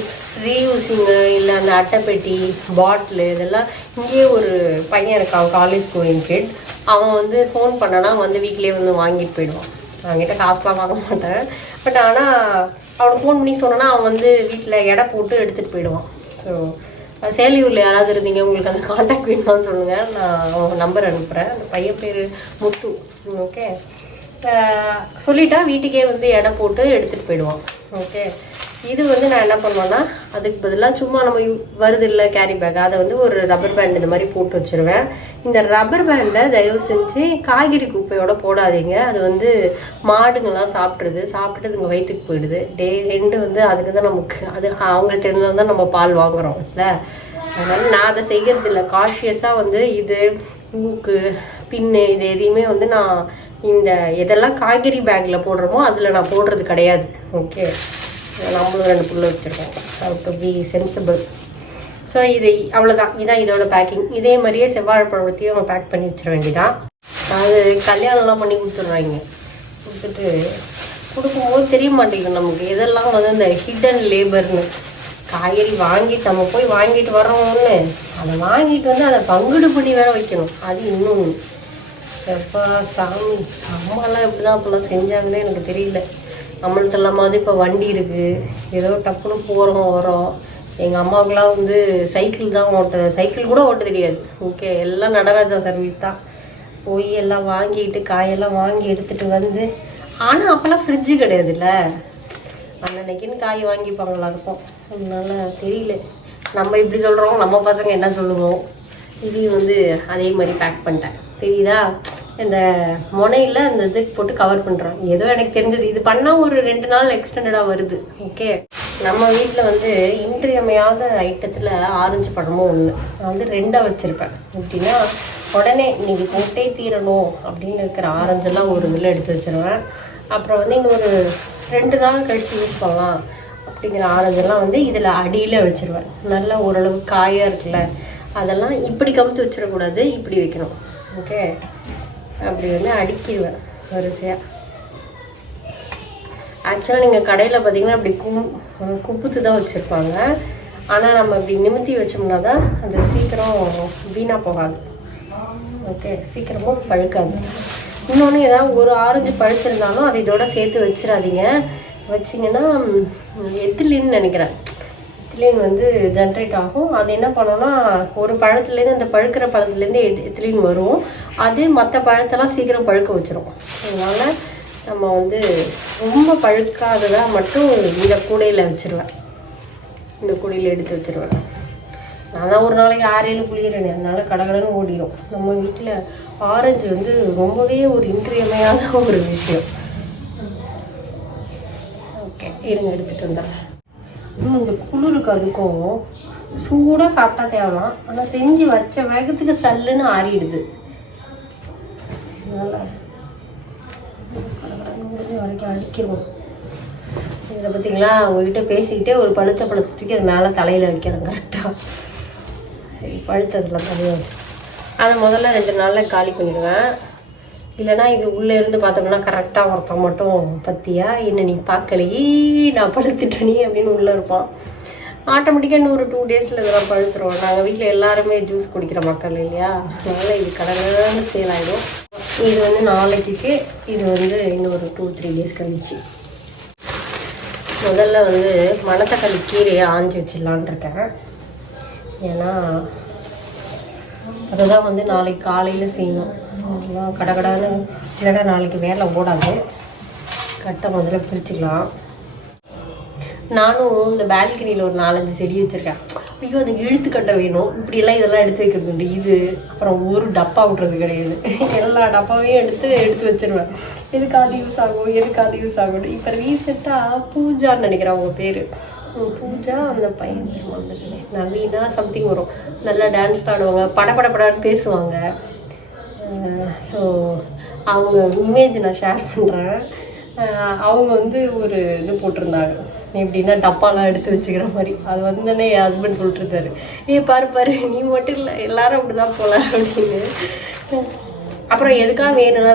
ரீயூஸிங்கு இல்லை அந்த அட்டைப்பெட்டி பாட்டிலு இதெல்லாம். இங்கேயே ஒரு பையன் இருக்கான், காலேஜ் கோயிங் கிட். அவன் வந்து ஃபோன் பண்ணனா வந்து வீட்டிலே வந்து வாங்கிட்டு போயிடுவான். அவன்கிட்ட காசுலாம் வாங்க மாட்டேன். பட் ஆனால் அவனுக்கு ஃபோன் பண்ணி சொன்னோன்னா அவன் வந்து வீட்டில் எடை போட்டு எடுத்துகிட்டு போயிடுவான். ஸோ சேலியூரில் யாராவது இருந்தீங்க உங்களுக்கு அந்த காண்டாக்ட் வேணுமான்னு சொல்லுங்கள், நான் அவன் நம்பர் அனுப்புகிறேன். அந்த பையன் பேர் முத்து. ஓகே, சொல்லிட்டா வீட்டுக்கே வந்து எடை போட்டு எடுத்துகிட்டு போயிடுவான். ஓகே, இது வந்து நான் என்ன பண்ணுவேன்னா அதுக்கு பதிலாக சும்மா நம்ம வருது இல்லை கேரி பேக், அதை வந்து ஒரு ரப்பர் பேண்ட் இந்த மாதிரி போட்டு வச்சுருவேன். இந்த ரப்பர் பேண்டை தயவு செஞ்சு காய்கறி குப்பையோட போடாதீங்க. அது வந்து மாடுங்கள்லாம் சாப்பிட்டுட்டு அதுங்க வயிற்றுக்கு போயிடுது. ரெண்டு வந்து அதுக்கு தான் நமக்கு அது அவங்கள்ட்ட இருந்து தான் நம்ம பால் வாங்குகிறோம் இல்லை. அதனால நான் அதை செய்கிறது இல்லை. காஷியஸாக வந்து இது மூக்கு பின்னு இது எதையுமே வந்து நான் இந்த எதெல்லாம் காய்கறி பேக்கில் போடுறோமோ அதில் நான் போடுறது கிடையாது. ஓகே, நம்மளும் 2 புள்ள வச்சுருக்கோம். How to be sensible. So இது அவ்வளோதான், இதான் இதோட பேக்கிங். இதே மாதிரியே செவ்வாழைப்பழத்தையும் நம்ம பேக் பண்ணி வச்சிட வேண்டியதான். அது கல்யாணம்லாம் பண்ணி கொடுத்துட்றாங்க. கொடுத்துட்டு கொடுக்கும்போது தெரிய மாட்டேங்குது நமக்கு எதெல்லாம் வந்து இந்த ஹிடன் லேபர்னு. காய்கறி நம்ம போய் வாங்கிட்டு வர்றோம்னு அதை வாங்கிட்டு வந்து அதை பங்குடு பண்ணி வேற வைக்கணும். அது இன்னொன்று. எப்பா சாமி, அம்மாலாம் எப்படி தான் அப்போல்லாம் செஞ்சாங்கன்னு எனக்கு தெரியல. நம்மள்ட்ட இல்லாமல் இப்போ வண்டி இருக்குது, ஏதோ டக்குன்னு போகிறோம் வரோம். எங்கள் அம்மாவுக்குலாம் வந்து சைக்கிள் கூட ஓட்ட தெரியாது. ஓகே, எல்லாம் நடராஜா சர்வீஸ் தான். போய் எல்லாம் வாங்கிட்டு காயெல்லாம் வாங்கி எடுத்துகிட்டு வந்து, ஆனால் அப்போல்லாம் ஃப்ரிட்ஜு கிடையாதுல்ல, அன்னன்னைக்குன்னு காய் வாங்கிப்பாங்களா இருக்கும். அதனால தெரியல, நம்ம இப்படி சொல்கிறோம், நம்ம பசங்க என்ன சொல்லுவோம். இதையும் வந்து அதே மாதிரி பேக் பண்ணிட்டேன். தெரியுதா, இந்த முனையில் அந்த இதுக்கு போட்டு கவர் பண்ணுறோம். ஏதோ எனக்கு தெரிஞ்சது இது பண்ணால் ஒரு 2 நாள் எக்ஸ்டெண்டடாக வருது. ஓகே, நம்ம வீட்டில் வந்து இன்றியமையாத ஐட்டத்தில் ஆரஞ்சு பழமும் ஒன்று. நான் வந்து 2 வச்சுருப்பேன். எப்படின்னா உடனே இன்றைக்கி போட்டே தீரணும் அப்படின்னு இருக்கிற ஆரஞ்செல்லாம் ஒரு இதில் எடுத்து வச்சுருவேன். அப்புறம் வந்து இன்னொரு 2 நாள் கழித்து யூஸ் பண்ணலாம் அப்படிங்கிற ஆரஞ்செல்லாம் வந்து இதில் அடியில் வச்சுருவேன். நல்லா ஓரளவு காயாக இருக்குல்ல, அதெல்லாம் இப்படி கமுத்து வச்சிடக்கூடாது, இப்படி வைக்கணும். ஓகே, அப்படி வந்து அடுக்கிடுவேன் வரிசையாக. ஆக்சுவலாக நீங்கள் கடையில் பார்த்தீங்கன்னா அப்படி குப்புத்து தான் வச்சுருப்பாங்க. ஆனால் நம்ம இப்படி நிமித்தி வச்சோம்னா தான் அது சீக்கிரம் வீணாக போகாது. ஓகே, சீக்கிரமும் பழுக்காது. இன்னொன்று, ஏதாவது ஒரு ஆரஞ்சு பழுத்திருந்தாலும் அதை இதோட சேர்த்து வச்சிடாதீங்க. வச்சிங்கன்னா எத்திலின்னு நினைக்கிறேன், எத்திலின் வந்து ஜென்ரேட் ஆகும். அது என்ன பண்ணோன்னா ஒரு பழத்துலேருந்து அந்த பழுக்கிற பழத்துலேருந்து எத்திலின் வரும். அது மற்ற பழத்தெல்லாம் சீக்கிரம் பழுக்க வச்சிரும். அதனால் நம்ம வந்து ரொம்ப பழுக்காததாக மட்டும் இந்த கூடையில் வச்சுருவேன். இந்த கூடையில் எடுத்து வச்சுருவேன். நான் தான் ஒரு நாளைக்கு 6-7 புளியிறேன். அதனால கடகடன்னு ஓடிடும். நம்ம வீட்டில் ஆரஞ்சு வந்து ரொம்பவே ஒரு இன்றியமையாத ஒரு விஷயம். ஓகே, இருங்க எடுத்துகிட்டு வந்துடுறேன். இன்னும் இந்த குளிருக்கு அதுக்கும் சூடாக சாப்பிட்டா தேவலாம், ஆனால் செஞ்சு வச்ச வேகத்துக்கு சல்லுன்னு ஆறிடுது. அதனால் முடிஞ்ச வரைக்கும் அடிக்கிறோம். இதில் பார்த்தீங்களா, அவங்ககிட்ட பேசிக்கிட்டே ஒரு பழுத்த தூக்கி அது மேலே தலையில் வைக்கிறேன் கரெக்டாக. சரி, பழுத்ததில் தலையை வச்சு அதை முதல்ல 2 நாளில் காலி பண்ணிடுவேன். இல்லைனா இது உள்ளே இருந்து பார்த்தோம்னா கரெக்டாக ஒருத்தன் மட்டும் பற்றியா என்ன நீ பார்க்கலையே நான் பழுத்துட்டேனே அப்படின்னு உள்ளே இருப்பான். ஆட்டோமேட்டிக்காக இன்னொரு 2 டேஸில் இதெல்லாம் பழுத்துருவோம். நாங்கள் வீட்டில் எல்லாருமே ஜூஸ் குடிக்கிற மக்கள் இல்லையா, அதனால் இது கடகடன்னு சேல் ஆகிடும். இது வந்து நாளைக்கு, இது வந்து இன்னொரு 2-3 டேஸ் கழிச்சு. முதல்ல வந்து மணத்தக்காளி கீரையை ஆஞ்சி வச்சிடலான் இருக்கேன். ஏன்னா அதை தான் வந்து நாளைக்கு காலையில் செய்யணும். கடகடான்னு இல்லைன்னா நாளைக்கு வேலை ஓடாது. கட்டை முதல்ல பிரிச்சுக்கலாம். நானும் இந்த பால்கனியில் ஒரு 4-5 செடி வச்சுருக்கேன். ஐயோ, அதுக்கு இழுத்துக்கட்டை வேணும். இப்படியெல்லாம் இதெல்லாம் எடுத்து வைக்கிறது உண்டு. இது அப்புறம் ஒரு டப்பா விட்றது கிடையாது. எல்லா டப்பாவையும் எடுத்து வச்சுருவேன். எதுக்காவது யூஸ் ஆகும். இப்போ ரீசெண்டாக பூஜான்னு நினைக்கிறேன் அவங்க பேர். பூஜா, அந்த பையன் வந்துருக்கேன் நவீனா சம்திங் வரும். நல்லா டான்ஸ் ஆடுவாங்க, படப்படப்படான்னு பேசுவாங்க. ஸோ அவங்க இமேஜ் நான் ஷேர் பண்ணுறேன். அவங்க வந்து ஒரு இது போட்டிருந்தாங்க, எப்படின்னா டப்பாலாம் எடுத்து வச்சுக்கிற மாதிரி. அது வந்தோடனே என் ஹஸ்பண்ட் சொல்லிட்டு இருந்தாரு, பாரு நீ மட்டும் இல்லை எல்லாரும் அப்படி தான் போகல அப்படின்னு. அப்புறம் எதுக்காக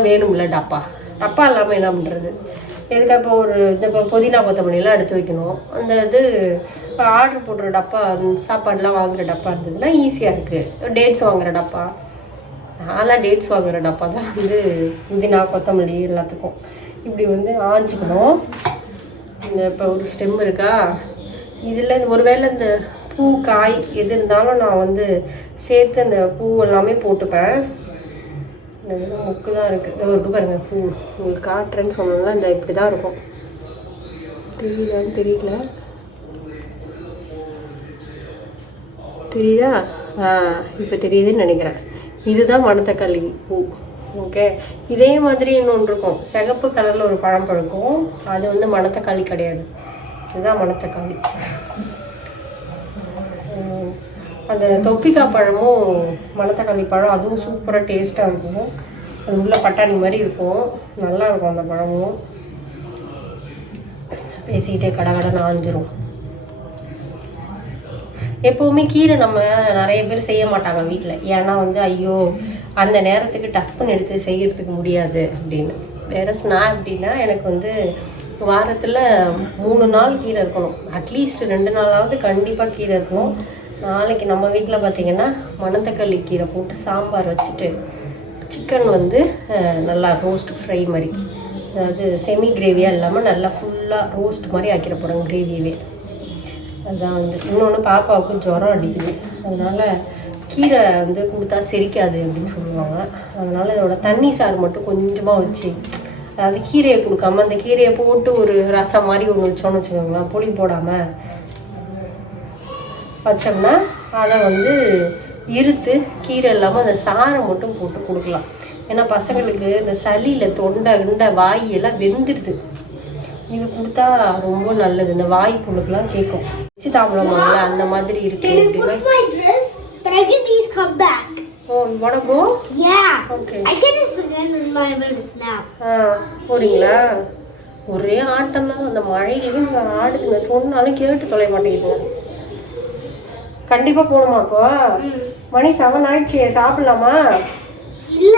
வேணும்ல டப்பா இல்லாமல் என்ன பண்ணுறது. எதுக்காக இப்போ ஒரு இப்போ புதினா கொத்தமல்லிலாம் எடுத்து வைக்கணும். அந்த இது ஆர்டர் போடுற டப்பா, சாப்பாடுலாம் வாங்குகிற டப்பா இருந்ததுன்னா ஈஸியாக இருக்குது. டேட்ஸ் வாங்குகிற டப்பா, நான்லாம் டேட்ஸ் வாங்குகிற டப்பா தான் வந்து புதினா கொத்தமல்லி எல்லாத்துக்கும் இப்படி வந்து ஆஞ்சிக்கணும். இந்த இப்போ ஒரு ஸ்டெம் இருக்கா, இதில் ஒருவேளை இந்த பூ காய் எது இருந்தாலும் நான் வந்து சேர்த்து அந்த பூ எல்லாமே போட்டுப்பேன். இந்த முக்கு தான் இருக்குது, இந்த ஒரு பாருங்க பூ உங்களுக்கு காட்டுறேன்னு சொன்னோம்ல, இந்த இப்படி தான் இருக்கும். தெரியுதான்னு தெரியல, தெரியுதா? இப்போ தெரியுதுன்னு நினைக்கிறேன். இதுதான் மணத்தக்காளி பூ. ஓகே, இதே மாதிரி இன்னொன்று இருக்கும், சிகப்பு கலரில் ஒரு பழம் பழுக்கும், அது வந்து மணத்தக்காளி கிடையாது, இதுதான் மணத்தக்காளி. அந்த தொப்பிக்காய் பழமும் மணத்தக்காளி பழம் அதுவும் சூப்பராக டேஸ்ட்டாக இருக்கும். அது உள்ள பட்டாணி மாதிரி இருக்கும், நல்லா இருக்கும் அந்த பழமும். பேசிக்கிட்டே கடை ஆஞ்சிரும். எப்போவுமே கீரை நம்ம நிறைய பேர் செய்ய மாட்டாங்க வீட்டில், ஏன்னா வந்து ஐயோ அந்த நேரத்துக்கு டக்குன்னு எடுத்து செய்யறதுக்கு முடியாது அப்படின்னு. வேறு நான் அப்படின்னா எனக்கு வந்து வாரத்தில் 3 நாள் கீரை இருக்கணும், அட்லீஸ்ட் 2 நாளாவது கண்டிப்பாக கீரை இருக்கணும். நாளைக்கு நம்ம வீட்டில் பார்த்திங்கன்னா மணத்தக்காளி கீரை போட்டு சாம்பார் வச்சுட்டு சிக்கன் வந்து நல்லா ரோஸ்ட் ஃப்ரை மாதிரி, அதாவது செமி கிரேவியாக இல்லாமல் நல்லா ஃபுல்லாக ரோஸ்ட் மாதிரி ஆக்கிட போகிறோம் கிரேவியவே. அதுதான் வந்து இன்னொன்று பாப்பாவுக்கு ஜுரம் அடிக்குது, அதனால் கீரை வந்து கொடுத்தா செரிக்காது அப்படின்னு சொல்லுவாங்க. அதனால் இதோட தண்ணி சாறு மட்டும் கொஞ்சமாக வச்சு, அதாவது கீரையை கொடுக்காம அந்த கீரையை போட்டு ஒரு ரசம் மாதிரி ஒன்று வச்சோன்னு வச்சுக்கோங்களேன், புளி போடாமல் வச்சோம்னா அதை வந்து இருத்து கீரை இல்லாமல் அந்த சாரை மட்டும் போட்டு கொடுக்கலாம். ஏன்னா பசங்களுக்கு இந்த சளியில் தொண்டை வாயெல்லாம் வெந்துடுது, இது கொடுத்தா ரொம்ப நல்லது. இந்த வாய் புழுக்கெல்லாம் கேட்கும், வச்சு தாம்பளமாங்கல அந்த மாதிரி இருக்கு அப்படின்னா. Oh, you wanna go? Yeah. Okay. I can just again with my abilities now. போறீங்களா? ஒரே ஆட்டம் தான், அந்த மழையிலையும் ஆடுதுங்க, சொன்னாலும் கேட்டு தொலை மாட்டேங்குதுங்க. கண்டிப்பா போகணுமா? அப்போ மணி 7 ஆயிடுச்சு, சாப்பிடலாமா? இல்ல,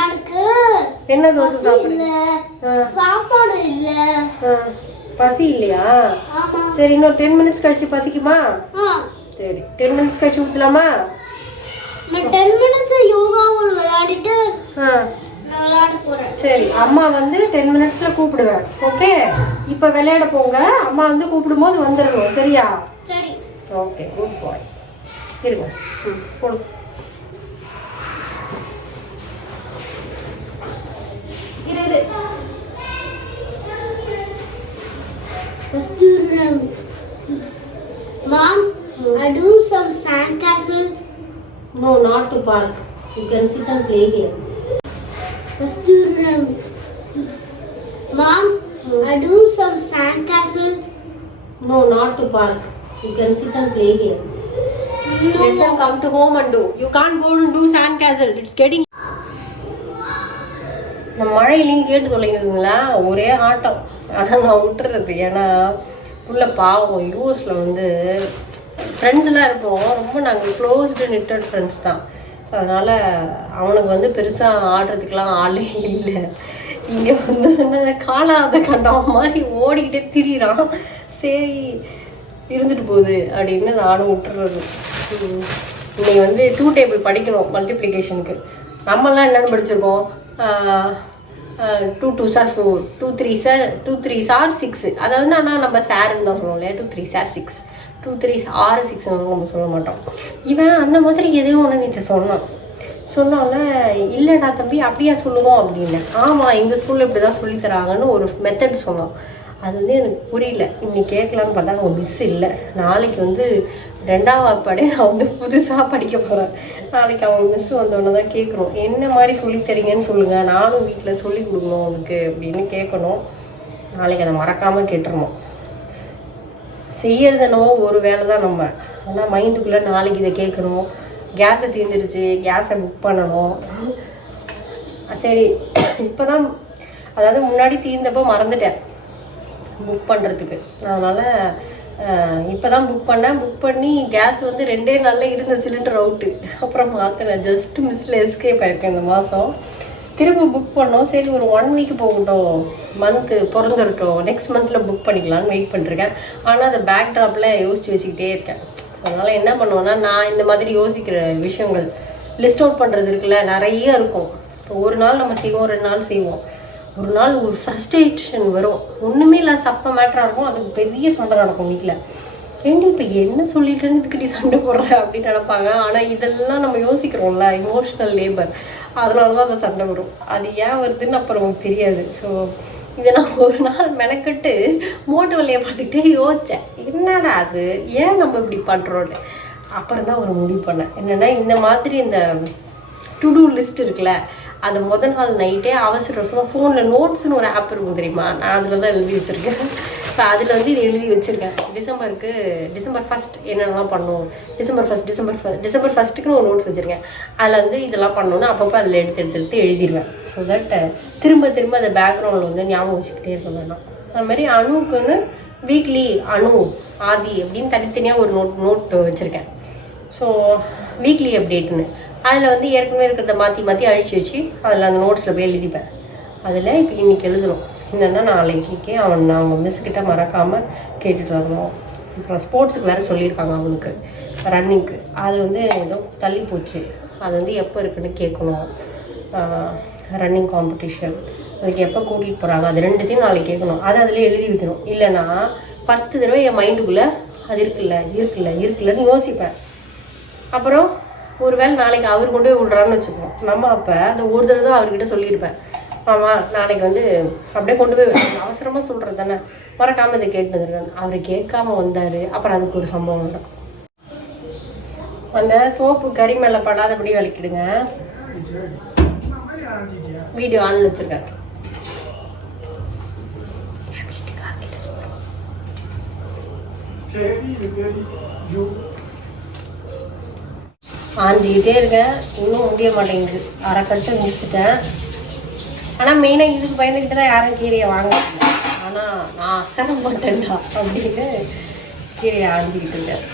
எனக்கு என்ன தோசை சாப்பிடுங்க? சாப்பாடு இல்ல. பசி இல்லையா? சரி, இன்னொரு 10 மினிட்ஸ் கழிச்சு பசிக்குமா? சரி, 10 மினிட்ஸ் கழிச்சு ஊற்றலாமா? நான் 10 மினிட்ஸ் யோகா விளையாடிட்டு விளையாட போறேன். சரி, அம்மா வந்து 10 மினிட்ஸ்ல கூப்பிடுவேன். ஓகே, இப்போ விளையாட போங்க, அம்மா வந்து கூப்பிடும்போது வந்துடணும், சரியா? சரி. ஓகே, குட் பாய். இருங்க, போடு. இரு. Mom, I do some sandcastle. No, not to park. You can sit and play here. Mom, I do some sandcastle. No, not to park. You can sit and play here. No. Let them come to home and do. You can't go and do sandcastle. It's getting. இந்த மழையிலையும் கேட்டு தொலைங்குதுங்களா, ஒரே ஆட்டம். ஆனால் நான் விட்டுறது, ஏன்னா உள்ள பாவம் யூஎஸில் வந்து ஃப்ரெண்ட்ஸ்லாம் இருப்போம், ரொம்ப நாங்கள் க்ளோஸ்டு நிட்டட் ஃப்ரெண்ட்ஸ் தான். அதனால் அவனுக்கு வந்து பெருசாக ஆடுறதுக்கெலாம் ஆளே இல்லை. இங்கே வந்து காணாத கண்டம் மாதிரி ஓடிக்கிட்டே திரியிறான். சரி இருந்துட்டு போகுது அப்படின்னு நானும் விட்டுறது. இன்னைக்கு வந்து 2 டேபிள் படிக்கணும் மல்டிப்ளிகேஷனுக்கு. நம்மளாம் என்னென்னு படிச்சிருக்கோம், 2 2s are 4, 2 3s are 6. அதை வந்து ஆனால் நம்ம சாருன்னு தான் சொல்லுவோம் இல்லையா, 2 3s are 6, 2 3s are 6 நம்ம சொல்ல மாட்டோம். இவன் அந்த மாதிரி எதையும் ஒன்று நேற்று சொன்னோன்னே இல்லைடா தம்பி அப்படியா சொல்லுவோம் அப்படின்னு. ஆமாம், எங்கள் ஸ்கூலில் இப்படி தான் சொல்லித்தராங்கன்னு ஒரு மெத்தட் சொன்னோம். அது வந்து எனக்கு புரியல. இன்னைக்கு கேட்கலான்னு பார்த்தா அவங்க மிஸ் இல்லை. நாளைக்கு வந்து 2ஆம் வகுப்படை நான் வந்து புதுசாக படிக்க போகிறேன். நாளைக்கு அவங்க மிஸ் வந்தோடனே தான் கேட்கணும், என்ன மாதிரி சொல்லித்தரீங்கன்னு சொல்லுங்கள், நானும் வீட்டில் சொல்லி கொடுக்கணும் அவனுக்கு அப்படின்னு கேட்கணும். நாளைக்கு அதை மறக்காமல் கேட்டுருணும். செய்யறதுனோ ஒரு வேலை தான் நம்ம, ஆனால் மைண்டுக்குள்ளே நாளைக்கு இதை கேட்கணும். கேஸை தீர்ந்துடுச்சு, கேஸை புக் பண்ணணும். சரி, இப்போ தான், அதாவது முன்னாடி தீர்ந்தப்போ மறந்துட்டேன் புக் பண்ணுறதுக்கு. அதனால் இப்போ தான் புக் பண்ணி கேஸ் வந்து 2 நாளில் இருந்த சிலிண்டர் அவுட்டு. அப்புறம் மாற்றினேன், ஜஸ்ட் மிஸ்ஸில் எஸ்கேப் ஆயிருக்கேன் இந்த மாதம். திரும்ப புக் பண்ணோம். சரி ஒரு 1 வீக் போகட்டும், மந்த்து பிறந்துடட்டும், நெக்ஸ்ட் மந்தில் புக் பண்ணிக்கலான்னு வெயிட் பண்ணிருக்கேன். ஆனால் அந்த பேக் ட்ராப்பில் யோசித்து வச்சுக்கிட்டே இருக்கேன். அதனால் என்ன பண்ணுவேன்னா, நான் இந்த மாதிரி யோசிக்கிற விஷயங்கள் லிஸ்ட் அவுட் பண்ணுறது இருக்குல்ல, நிறைய இருக்கும். இப்போ ஒரு நாள் நம்ம செய்வோம், 2 நாள் செய்வோம். ஒரு நாள் ஒரு ஃப்ரஸ்ட்ரேஷன் வரும், ஒன்றுமே இல்லை சப்ப மேட்டராக இருக்கும், அதுக்கு பெரிய சண்டை நடக்கும் வீட்டில். ஏன்டி இப்போ என்ன சொல்லிட்டேன்னு இதுக்கிட்டி சண்டை போடுற அப்படின்னு நினைப்பாங்க. ஆனால் இதெல்லாம் நம்ம யோசிக்கிறோம்ல, இமோஷ்னல் லேபர், அதனால தான் அந்த சண்டை வரும். அது ஏன் வருதுன்னு அப்புறம் நமக்கு தெரியாது. ஸோ இதை நான் ஒரு நாள் மெனக்கட்டு மோட்டு வழியை பார்த்துக்கிட்டே யோசித்தேன், என்னடா அது ஏன் நம்ம இப்படி பண்ணுறோன்னு. அப்புறம் தான் ஒரு முடிவு பண்ணேன், என்னென்னா இந்த மாதிரி இந்த டு டூ லிஸ்ட் இருக்குல்ல, அந்த முதல் நாள் நைட்டே அவசர அவசரமாக ஃபோனில் நோட்ஸ்னு ஒரு ஆப் இருக்கும் தெரியுமா, நான் அதில் தான் எழுதி வச்சுருக்கேன். ஸோ அதில் வந்து இது எழுதி வச்சுருக்கேன், டிசம்பர் 1 என்னென்னலாம் பண்ணுவோம், டிசம்பர் ஃபஸ்ட்டுக்குன்னு ஒரு நோட்ஸ் வச்சுருக்கேன். அதில் வந்து இதெல்லாம் பண்ணணுன்னு அப்பப்போ அதில் எடுத்து எழுதிடுவேன். ஸோ தட் திரும்ப அதை பேக்ரவுண்டில் வந்து ஞாபகம் வச்சுக்கிட்டே இருக்க வேண்டாம். அது மாதிரி அணுக்குன்னு வீக்லி அணு ஆதி அப்படின்னு தனித்தனியாக ஒரு நோட் வச்சுருக்கேன். ஸோ வீக்லி அப்டேட்னு அதில் வந்து ஏற்கனவே இருக்கிறத மாற்றி அழிச்சு வச்சு அதில் அந்த நோட்ஸில் போய் எழுதிப்பேன். அதில் இப்போ இன்றைக்கி எழுதணும் என்னென்னா நாளைக்கு அவங்க மிஸ்கிட்ட மறக்காமல் கேட்டுட்டு வரணும். அப்புறம் ஸ்போர்ட்ஸுக்கு வேறு சொல்லியிருக்காங்க அவங்களுக்கு, ரன்னிங்க்கு. அது வந்து ஏதோ தள்ளி போச்சு, அது வந்து எப்போ இருக்குன்னு கேட்கணும். ரன்னிங் காம்படிஷன் அதுக்கு எப்போ கூட்டிகிட்டு போகிறாங்க, அது 2த்தையும் நாளைக்கு கேட்கணும். அதை அதில் எழுதி வைக்கணும். இல்லைன்னா 10 தடவை என் மைண்டுக்குள்ளே அது இருக்குல்லன்னு யோசிப்பேன். அப்புறம் ஒரு வேளை நாளைக்கு அவர் கொண்டு போய் விட்றான்னு வச்சுப்போம். நம்ம அப்போ அந்த ஒரு தடவை தான் அவர்கிட்ட சொல்லியிருப்பேன், ஆமாம் நாளைக்கு வந்து அப்படியே கொண்டு போய் அவசரமாக சொல்கிறது தானே, மறக்காமல் இதை கேட்டு வந்துருக்கேன். அவர் கேட்காம வந்தார். அப்புறம் அதுக்கு ஒரு சம்பவம் நடக்கும். அந்த சோப்பு கறி மேலே படாதபடி வலிக்கிடுங்க. வீடியோ ஆன் வச்சுருக்கேன். ஆஞ்சிக்கிட்டே இருக்கேன், இன்னும் முடிய மாட்டேங்குது. அரைக்கட்டு முடிச்சுட்டேன். ஆனால் மெயினாக இதுக்கு பயந்துக்கிட்டு தான் யாரும் கீரையை வாங்க. ஆனால் நான் அசர மாட்டேன்டா அப்படின்னு கீரையை ஆஞ்சிக்கிட்டு இருக்கேன்.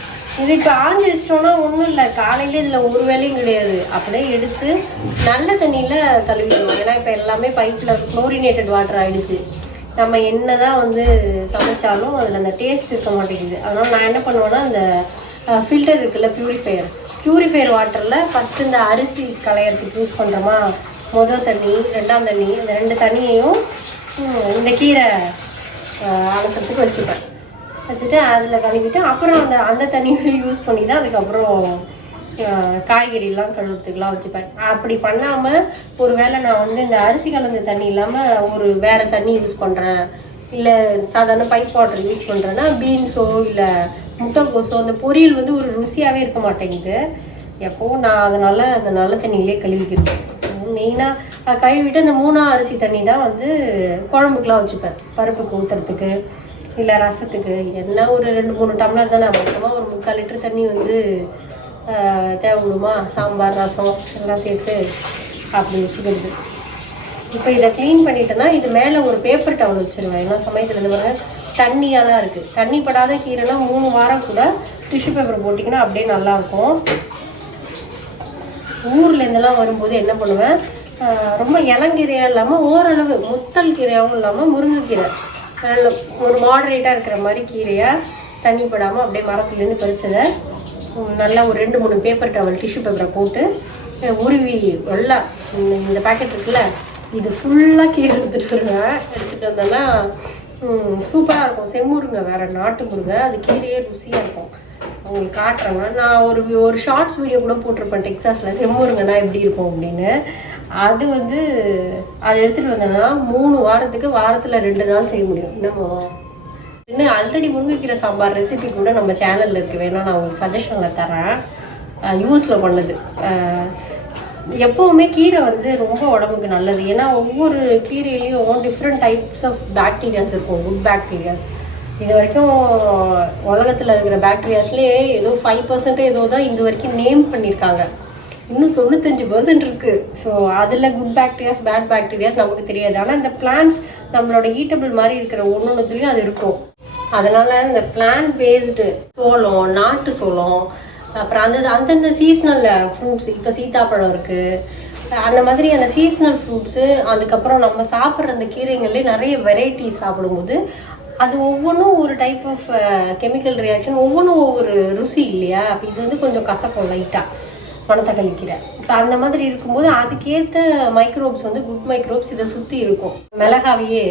இது இப்போ ஆஞ்சி வச்சிட்டோன்னா ஒன்றும் இல்லை, காலையில் இதில் ஒரு வேலையும் கிடையாது. அப்படியே எடுத்து நல்ல தண்ணியில் கழுவிடுவோம். ஏன்னா இப்போ எல்லாமே பைப்பில் குளோரினேட்டட் வாட்டர் ஆகிடுச்சு. நம்ம என்ன தான் வந்து சமைச்சாலும் அதில் அந்த டேஸ்ட் இருக்க மாட்டேங்குது. அதனால் நான் என்ன பண்ணுவேன்னா, அந்த ஃபில்டர் இருக்குல்ல, ப்யூரிஃபையர் வாட்டரில் ஃபஸ்ட்டு இந்த அரிசி களையறதுக்கு யூஸ் பண்ணுறோமா, முதல் தண்ணி 2ஆம் தண்ணி, இந்த 2 தண்ணியையும் இந்த கீரை அலசத்துக்கு வச்சுட்டு அதில் கழுவிட்டு அப்புறம் அந்த தண்ணியை யூஸ் பண்ணி தான் அதுக்கப்புறம் காய்கறிலாம் கழுவுறதுக்குலாம் வச்சுப்பேன். அப்படி பண்ணாமல் ஒரு வேளை நான் வந்து இந்த அரிசி கலந்த தண்ணி இல்லாமல் ஒரு வேறு தண்ணி யூஸ் பண்ணுறேன், இல்லை சாதாரண பைப் வாட்டர் யூஸ் பண்ணுறேன்னா பீன்ஸோ இல்லை முட்டைக்கோஸோ அந்த பொரியல் வந்து ஒரு ருசியாகவே இருக்க மாட்டேங்குது. எப்போவும் நான் அதனால் அந்த நல்ல தண்ணியிலே கழுவிக்கிறது. மெயினாக கழுவிட்டு அந்த 3ஆம் அரிசி தண்ணி தான் வந்து குழம்புக்கெலாம் வச்சுப்பேன், பருப்புக்கு ஊற்றுறதுக்கு இல்லை ரசத்துக்கு. என்ன ஒரு 2-3 டம்ளர் தானே, மொத்தமாக ஒரு 3/4 லிட்டர் தண்ணி வந்து தேவைப்படுமா, சாம்பார் ரசம் எல்லாம் சேர்த்து அப்படி வச்சுக்கிறது. இப்போ இதை க்ளீன் பண்ணிட்டேன்னா இது மேலே ஒரு பேப்பர் டவல் வச்சுருவேன். ஏன்னா சமயத்தில் இந்த மாதிரி தண்ணியாக தான் இருக்குது. தண்ணி படாத கீரைனா 3 வாரம் கூட டிஷ்யூ பேப்பர் போட்டிங்கன்னா அப்படியே நல்லாயிருக்கும். ஊர்லேருந்தெல்லாம் வரும்போது என்ன பண்ணுவேன், ரொம்ப இளங்கீரையாக இல்லாமல் ஓரளவு முத்தல் கீரையாகவும் இல்லாமல் முருங்கைக்கீரை ஒரு மாடரேட்டாக இருக்கிற மாதிரி கீரையாக தண்ணி படாமல் அப்படியே மரத்துலேருந்து பறிச்சதை நல்லா ஒரு 2-3 பேப்பர் டவல் டிஷ்யூ பேப்பரை போட்டு உருவி எல்லாம் இந்த பேக்கெட் இருக்குல்ல, இது ஃபுல்லாக கீரை எடுத்துகிட்டு வந்தோன்னா சூப்பராக இருக்கும். செம்முருங்க வேறு, நாட்டு முருங்கை, அது கீரையே ருசியாக இருக்கும். உங்களுக்கு காட்டுறேங்க. நான் ஒரு ஷார்ட்ஸ் வீடியோ கூட போட்டிருப்பேன் டெக்ஸாஸில், செம்முருங்கன்னா எப்படி இருக்கும் அப்படின்னு. அது வந்து அதை எடுத்துகிட்டு வந்தோன்னா 3 வாரத்துக்கு வாரத்தில் 2 நாள் செய்ய முடியும். இன்னும் ஆல்ரெடி முருங்கைக்கீரை சாம்பார் ரெசிபி கூட நம்ம சேனலில் இருக்குது, வேணால் நான் உங்களுக்கு சஜஷனில் தரேன். யூஸில் பண்ணது. எப்போவுமே கீரை வந்து ரொம்ப உடம்புக்கு நல்லது. ஏன்னா ஒவ்வொரு கீரையிலையும் டிஃப்ரெண்ட் டைப்ஸ் ஆஃப் பாக்டீரியாஸ் இருக்கும், குட் பாக்டீரியாஸ். இது வரைக்கும் உலகத்தில் இருக்கிற பாக்டீரியாஸ்லேயே ஏதோ 5% ஏதோ தான் இது வரைக்கும் நேம் பண்ணியிருக்காங்க. இன்னும் 95% இருக்குது. ஸோ அதில் குட் பாக்டீரியாஸ் பேட் பாக்டீரியாஸ் நமக்கு தெரியாது. ஆனால் இந்த பிளான்ட்ஸ் நம்மளோட ஈட்டபிள் மாதிரி இருக்கிற ஒன்றுத்துலேயும் அது இருக்கும். அதனால் இந்த பிளான்ட் பேஸ்டு சோளம், நாட்டு சோளம், அப்புறம் அந்தந்த சீஸ்னல் ஃப்ரூட்ஸ், இப்போ சீத்தாப்பழம் இருக்குது, அந்த மாதிரி அந்த சீஸ்னல் ஃப்ரூட்ஸு, அதுக்கப்புறம் நம்ம சாப்பிட்ற அந்த கீரைங்கள்லேயே நிறைய வெரைட்டிஸ் சாப்பிடும்போது அது ஒவ்வொன்றும் ஒரு டைப் ஆஃப் கெமிக்கல் ரியாக்ஷன், ஒவ்வொன்றும் ஒவ்வொரு ருசி இல்லையா. அப்போ இது வந்து கொஞ்சம் கசக்கும் லைட்டாக. மணத்தக்காளி கீரை. இப்போ அந்த மாதிரி இருக்கும்போது அதுக்கேற்ற மைக்ரோப்ஸ் வந்து குட் மைக்ரோப்ஸ் இதை சுற்றி இருக்கும். மிளகாவையே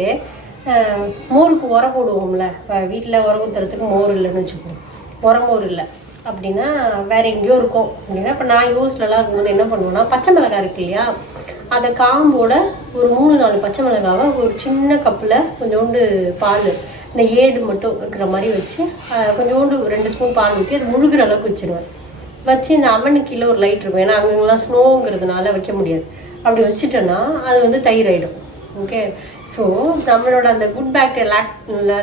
மோருக்கு உர போடுவோம்ல, வீட்டில் உர ஊற்றுறதுக்கு மோர் இல்லைன்னு வச்சுக்குவோம், உரமோர் இல்லை அப்படின்னா வேறு எங்கேயோ இருக்கும் அப்படின்னா, இப்போ நான் யூஸ்லலாம் இருக்கும்போது என்ன பண்ணுவேன்னா, பச்சை மிளகாய் இருக்கு இல்லையா, அதை காம்போட ஒரு 3-4 பச்சை மிளகாவை ஒரு சின்ன கப்பில் கொஞ்சோண்டு பால், இந்த ஏடு மட்டும் இருக்கிற மாதிரி வச்சு கொஞ்சோண்டு 2 ஸ்பூன் பால் ஊற்றி அது முழுகிற அளவுக்கு வச்சுருவேன். வச்சு இந்த அவனுக்கு கீழே ஒரு லைட் இருக்கும், ஏன்னா அங்கெல்லாம் ஸ்னோங்கிறதுனால வைக்க முடியாது. அப்படி வச்சுட்டோன்னா அது வந்து தயிர் ஆகிடும். ஓகே, ஸோ நம்மளோட அந்த குட் பாக்டீரியா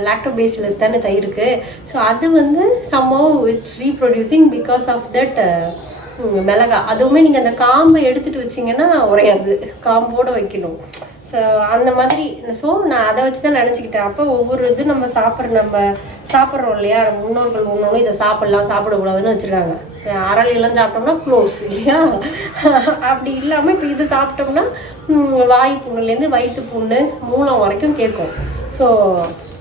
லாக்டோபேசிலஸ் தானே தயிருக்கு. ஸோ அது வந்து somehow it's reproducing because of that மிளகா. அதுவுமே நீங்கள் அந்த காம்பை எடுத்துகிட்டு வச்சிங்கன்னா உரையாது, காம்போடு வைக்கணும். ஸோ அந்த மாதிரி. ஸோ நான் அதை வச்சு தான் நினச்சிக்கிட்டேன். அப்போ ஒவ்வொரு இது நம்ம சாப்பிட்றோம் இல்லையா, நம்ம முன்னோர்கள் ஒன்று இதை சாப்பிடக்கூடாதுன்னு வச்சுருக்காங்க. அரளியெல்லாம் சாப்பிட்டோம்னா க்ளோஸ் இல்லையா, அப்படி இல்லாமல் இப்போ இது சாப்பிட்டோம்னா வாய் புண்ணுலேருந்து வயிற்று புண்ணு மூலம் வரைக்கும் கேட்கும். ஸோ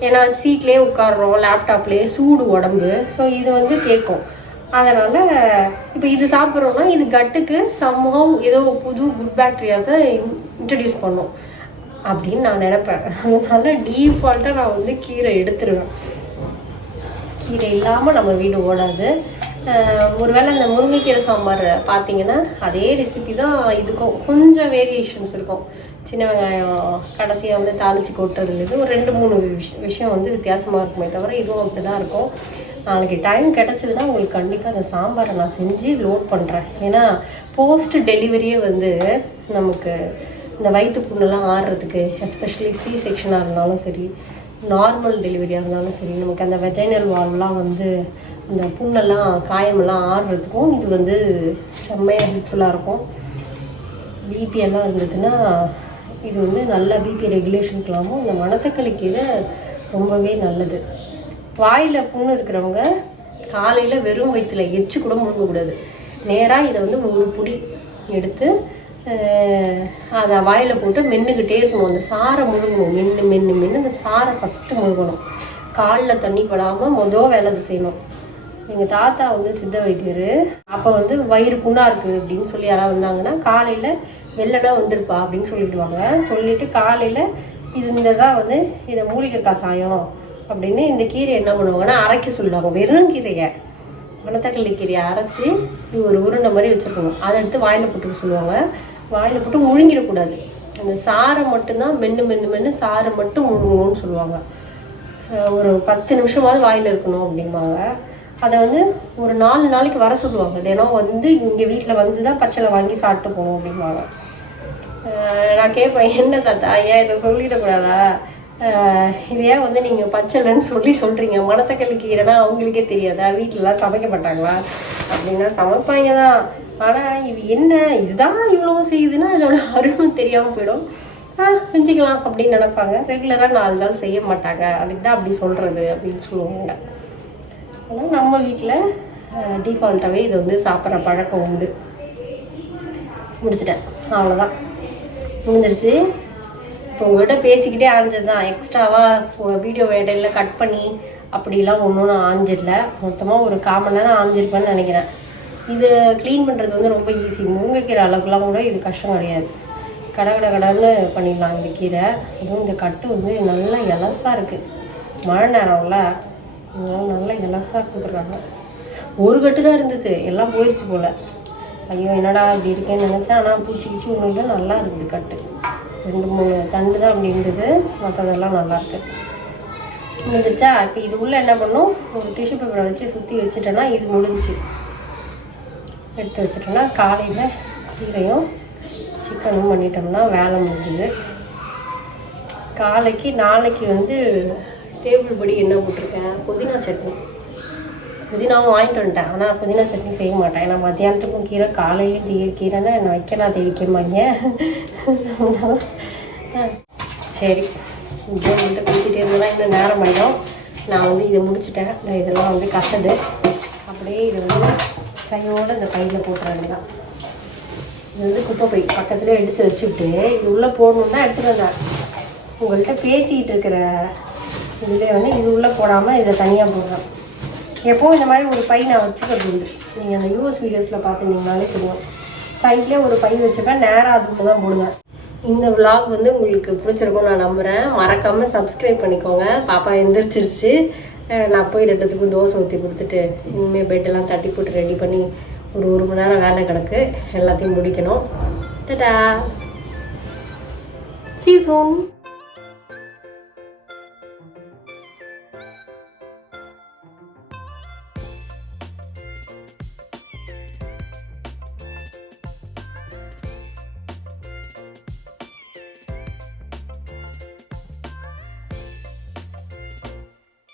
ஏன்னா சீட்லேயே உட்காடுறோம், லேப்டாப்லேயே சூடு உடம்பு, ஸோ இது வந்து கேட்கும். அதனால் இப்போ இது சாப்பிட்றோன்னா இது கட்டுக்கு சம்ஹவ் ஏதோ புது குட் பாக்டீரியாஸை இன்ட்ரடியூஸ் பண்ணும் அப்படின்னு நான் நினைப்பேன். அதனால டீஃபால்ட்டாக நான் வந்து கீரை எடுத்துருவேன். கீரை இல்லாமல் நம்ம வீடு ஓடாது. ஒருவேளை இந்த முருங்கைக்கீரை சாம்பார் பார்த்தீங்கன்னா அதே ரெசிபி தான் இதுக்கும், கொஞ்சம் வேரியேஷன்ஸ் இருக்கும். சின்ன வெங்காயம் கடைசியாக வந்து தாளித்து கொட்டுறதுலேருந்து ஒரு 2-3 விஷயம் வந்து வித்தியாசமாக இருக்குமே தவிர இதுவும் அப்படி தான் இருக்கும். நாளைக்கு டைம் கிடச்சிதுன்னா உங்களுக்கு கண்டிப்பாக அந்த சாம்பாரை நான் செஞ்சு லோட் பண்ணுறேன். ஏன்னா போஸ்ட் டெலிவரியே வந்து நமக்கு இந்த வயிற்று புண்ணெல்லாம் ஆடுறதுக்கு, எஸ்பெஷலி சி செக்ஷனாக இருந்தாலும் சரி, நார்மல் டெலிவரியாக இருந்தாலும் சரி, நமக்கு அந்த வெஜைனல் வால்வெலாம் வந்து இந்த புண்ணெல்லாம் காயமெல்லாம் ஆடுறதுக்கும் இது வந்து செம்மையாக ஹெல்ப்ஃபுல்லாக இருக்கும். பிபி எல்லாம் இருந்ததுன்னா இது வந்து நல்ல பிபி ரெகுலேஷனுக்கெல்லாமும் இந்த மணத்தக்காளி கீரை ரொம்பவே நல்லது. வாயில் புண்ணு இருக்கிறவங்க காலையில் வெறும் வயிற்றுல எச்சு கூட முழுங்கக்கூடாது. நேராக இதை வந்து ஒரு புடி எடுத்து அதை வாயில் போட்டு மென்னுக்கிட்டே இருக்கணும். அந்த சாரை முழுங்கணும், மென்று அந்த சாரை ஃபஸ்ட்டு முழுகணும். காலில் தண்ணி படாமல் வேலை அது செய்யணும். எங்கள் தாத்தா வந்து சித்த வைத்தியர். அப்போ வந்து வயிறு புண்ணாக இருக்குது அப்படின்னு சொல்லி யாராவது வந்தாங்கன்னா காலையில் வெள்ளனா வந்துருப்பா அப்படின்னு சொல்லிவிடுவாங்க. சொல்லிவிட்டு காலையில் இந்த தான் வந்து இதை மூலிகை கசாயம் அப்படின்னு இந்த கீரை என்ன பண்ணுவாங்கன்னா அரைக்க சொல்லுவாங்க. வெறும் கீரையை, மணத்தக்காளி கீரையை அரைச்சி இது ஒரு உருண்டை மாதிரி வச்சுருக்கணும். அதை எடுத்து வாயில் போட்டுக்க சொல்லுவாங்க. வாயில் போட்டு முழுங்கிடக்கூடாது, அந்த சாரை மட்டும்தான் மென்று சாரை மட்டும் முழுங்கணும்னு சொல்லுவாங்க. ஒரு 10 நிமிஷமாவது வாயில் இருக்கணும் அப்படிம்பாங்க. அதை வந்து ஒரு 4 நாளைக்கு வர சொல்லுவாங்க. தினம் வந்து இங்கே வீட்டில் வந்து தான் பச்சளை வாங்கி சாப்பிட்டு போகணும் அப்படிம்பாங்க. நான் கேட்பேன், என்ன தாத்தா ஏன் இதை சொல்லிடக்கூடாதா, இதையா வந்து நீங்கள் பச்சளைன்னு சொல்கிறீங்க, மணத்தக்காளி கீரைனா அவங்களுக்கே தெரியாதா, வீட்டிலலாம் சமைக்க மாட்டாங்களா அப்படின்னா சமைப்பாங்க தான். ஆனால் இது என்ன இதுதான் இவ்வளோ செய்யுதுன்னா இதோட அருமை தெரியாமல் போயிடும். செஞ்சுக்கலாம் அப்படின்னு நினைப்பாங்க. ரெகுலராக 4 நாள் செய்ய மாட்டாங்க, அதுக்கு தான் அப்படி சொல்கிறது அப்படின்னு சொல்லுவாங்க. ஆனால் நம்ம வீட்டில் டிஃபால்ட்டாகவே இதை வந்து சாப்பிட்ற பழக்கம் உண்டு. முடிச்சிட்டேன், அவ்வளோதான், முடிஞ்சிருச்சு. இப்போ உங்கள்கிட்ட பேசிக்கிட்டே ஆஞ்சது தான். எக்ஸ்ட்ராவாக வீடியோ இடையில கட் பண்ணி அப்படிலாம் ஒன்றும் நான் ஆஞ்சிடல. மொத்தமாக ஒரு 1/4 மணி நேரம் ஆஞ்சிருப்பேன்னு நினைக்கிறேன். இது க்ளீன் பண்ணுறது வந்து ரொம்ப ஈஸி. முருங்கைக்கீரை அளவுக்குலாம் கூட இது கஷ்டம் கிடையாது. கடன்னு பண்ணிடலாம் இந்த கீரை. இதுவும் இந்த கட்டு வந்து நல்லா எலசாக இருக்குது. மழை நேரம்ல நல்லா எலசாக கொடுத்துருக்காங்க. ஒரு கட்டு தான் இருந்தது, எல்லாம் போயிடுச்சு போல். ஐயோ என்னடா அப்படி இருக்கேன்னு நினச்சேன். ஆனால் பூச்சி ஒன்றும் இல்லை, நல்லா இருக்குது கட்டு. 2-3 தண்டு தான் அப்படி இருந்தது, மற்றதெல்லாம் நல்லாயிருக்கு. முடிஞ்சிச்சா? இப்போ இது உள்ளே என்ன பண்ணும், ஒரு டிஷ்யூ பேப்பரை வச்சு சுற்றி வச்சுட்டேன்னா இது முடிஞ்சு எடுத்து வச்சுட்டோன்னா காலையில் கீரையும் சிக்கனும் பண்ணிட்டோம்னா வேலை முடிஞ்சுது. நாளைக்கு வந்து டேபிள் படி என்ன போட்டிருக்கேன், புதினா சட்னி. புதினாவும் வாங்கிட்டு வந்துட்டேன், ஆனால் புதினா சட்னி செய்ய மாட்டேன். ஏன்னா மத்தியானத்துக்கும் கீரை, காலையிலேயும் கீரைன்னா என்னை வைக்கலாம் தேவிக்கமாங்க. சரி, இப்படியே வந்துட்டு குடிச்சிட்டே இருந்தேன்னா இன்னும் நேரம் ஆகிடும். நான் வந்து இதை முடிச்சுட்டேன். இதெல்லாம் வந்து கசடு. அப்படியே இது வந்து கையோடு இந்த பையில் போட்டுற வேண்டியதான். இது வந்து குப்பை பை பக்கத்துலேயே எடுத்து வச்சுக்கிட்டு இது உள்ளே போடணும் தான் எடுத்துகிட்டு வந்தேன். உங்கள்கிட்ட பேசிக்கிட்டு இருக்கிற இதில் வந்து இது உள்ளே போடாமல் இதை தனியாக போடுறேன். எப்போவும் இந்த மாதிரி ஒரு பை நான் வச்சுக்கிறது உண்டு. நீங்கள் அந்த யூஎஸ் வீடியோஸில் பார்த்துருந்தீங்கனாலே தெரியும். சைட்லேயே ஒரு பை வச்சுப்பேன், நேராக அதுக்கு தான் போடுவேன். இந்த vlog வந்து உங்களுக்கு பிடிச்சிருக்கும்னு நான் நம்புகிறேன். மறக்காமல் சப்ஸ்கிரைப் பண்ணிக்கோங்க. பாப்பா எந்திரிச்சிருச்சு. நான் போய் 2த்துக்கும் தோசை ஊற்றி கொடுத்துட்டு இனிமேல் பெட்டெல்லாம் தட்டி போட்டு ரெடி பண்ணி ஒரு மணி நேரம் வேலை கிடக்கு, எல்லாத்தையும் முடிக்கணும். Ta-da! See you soon!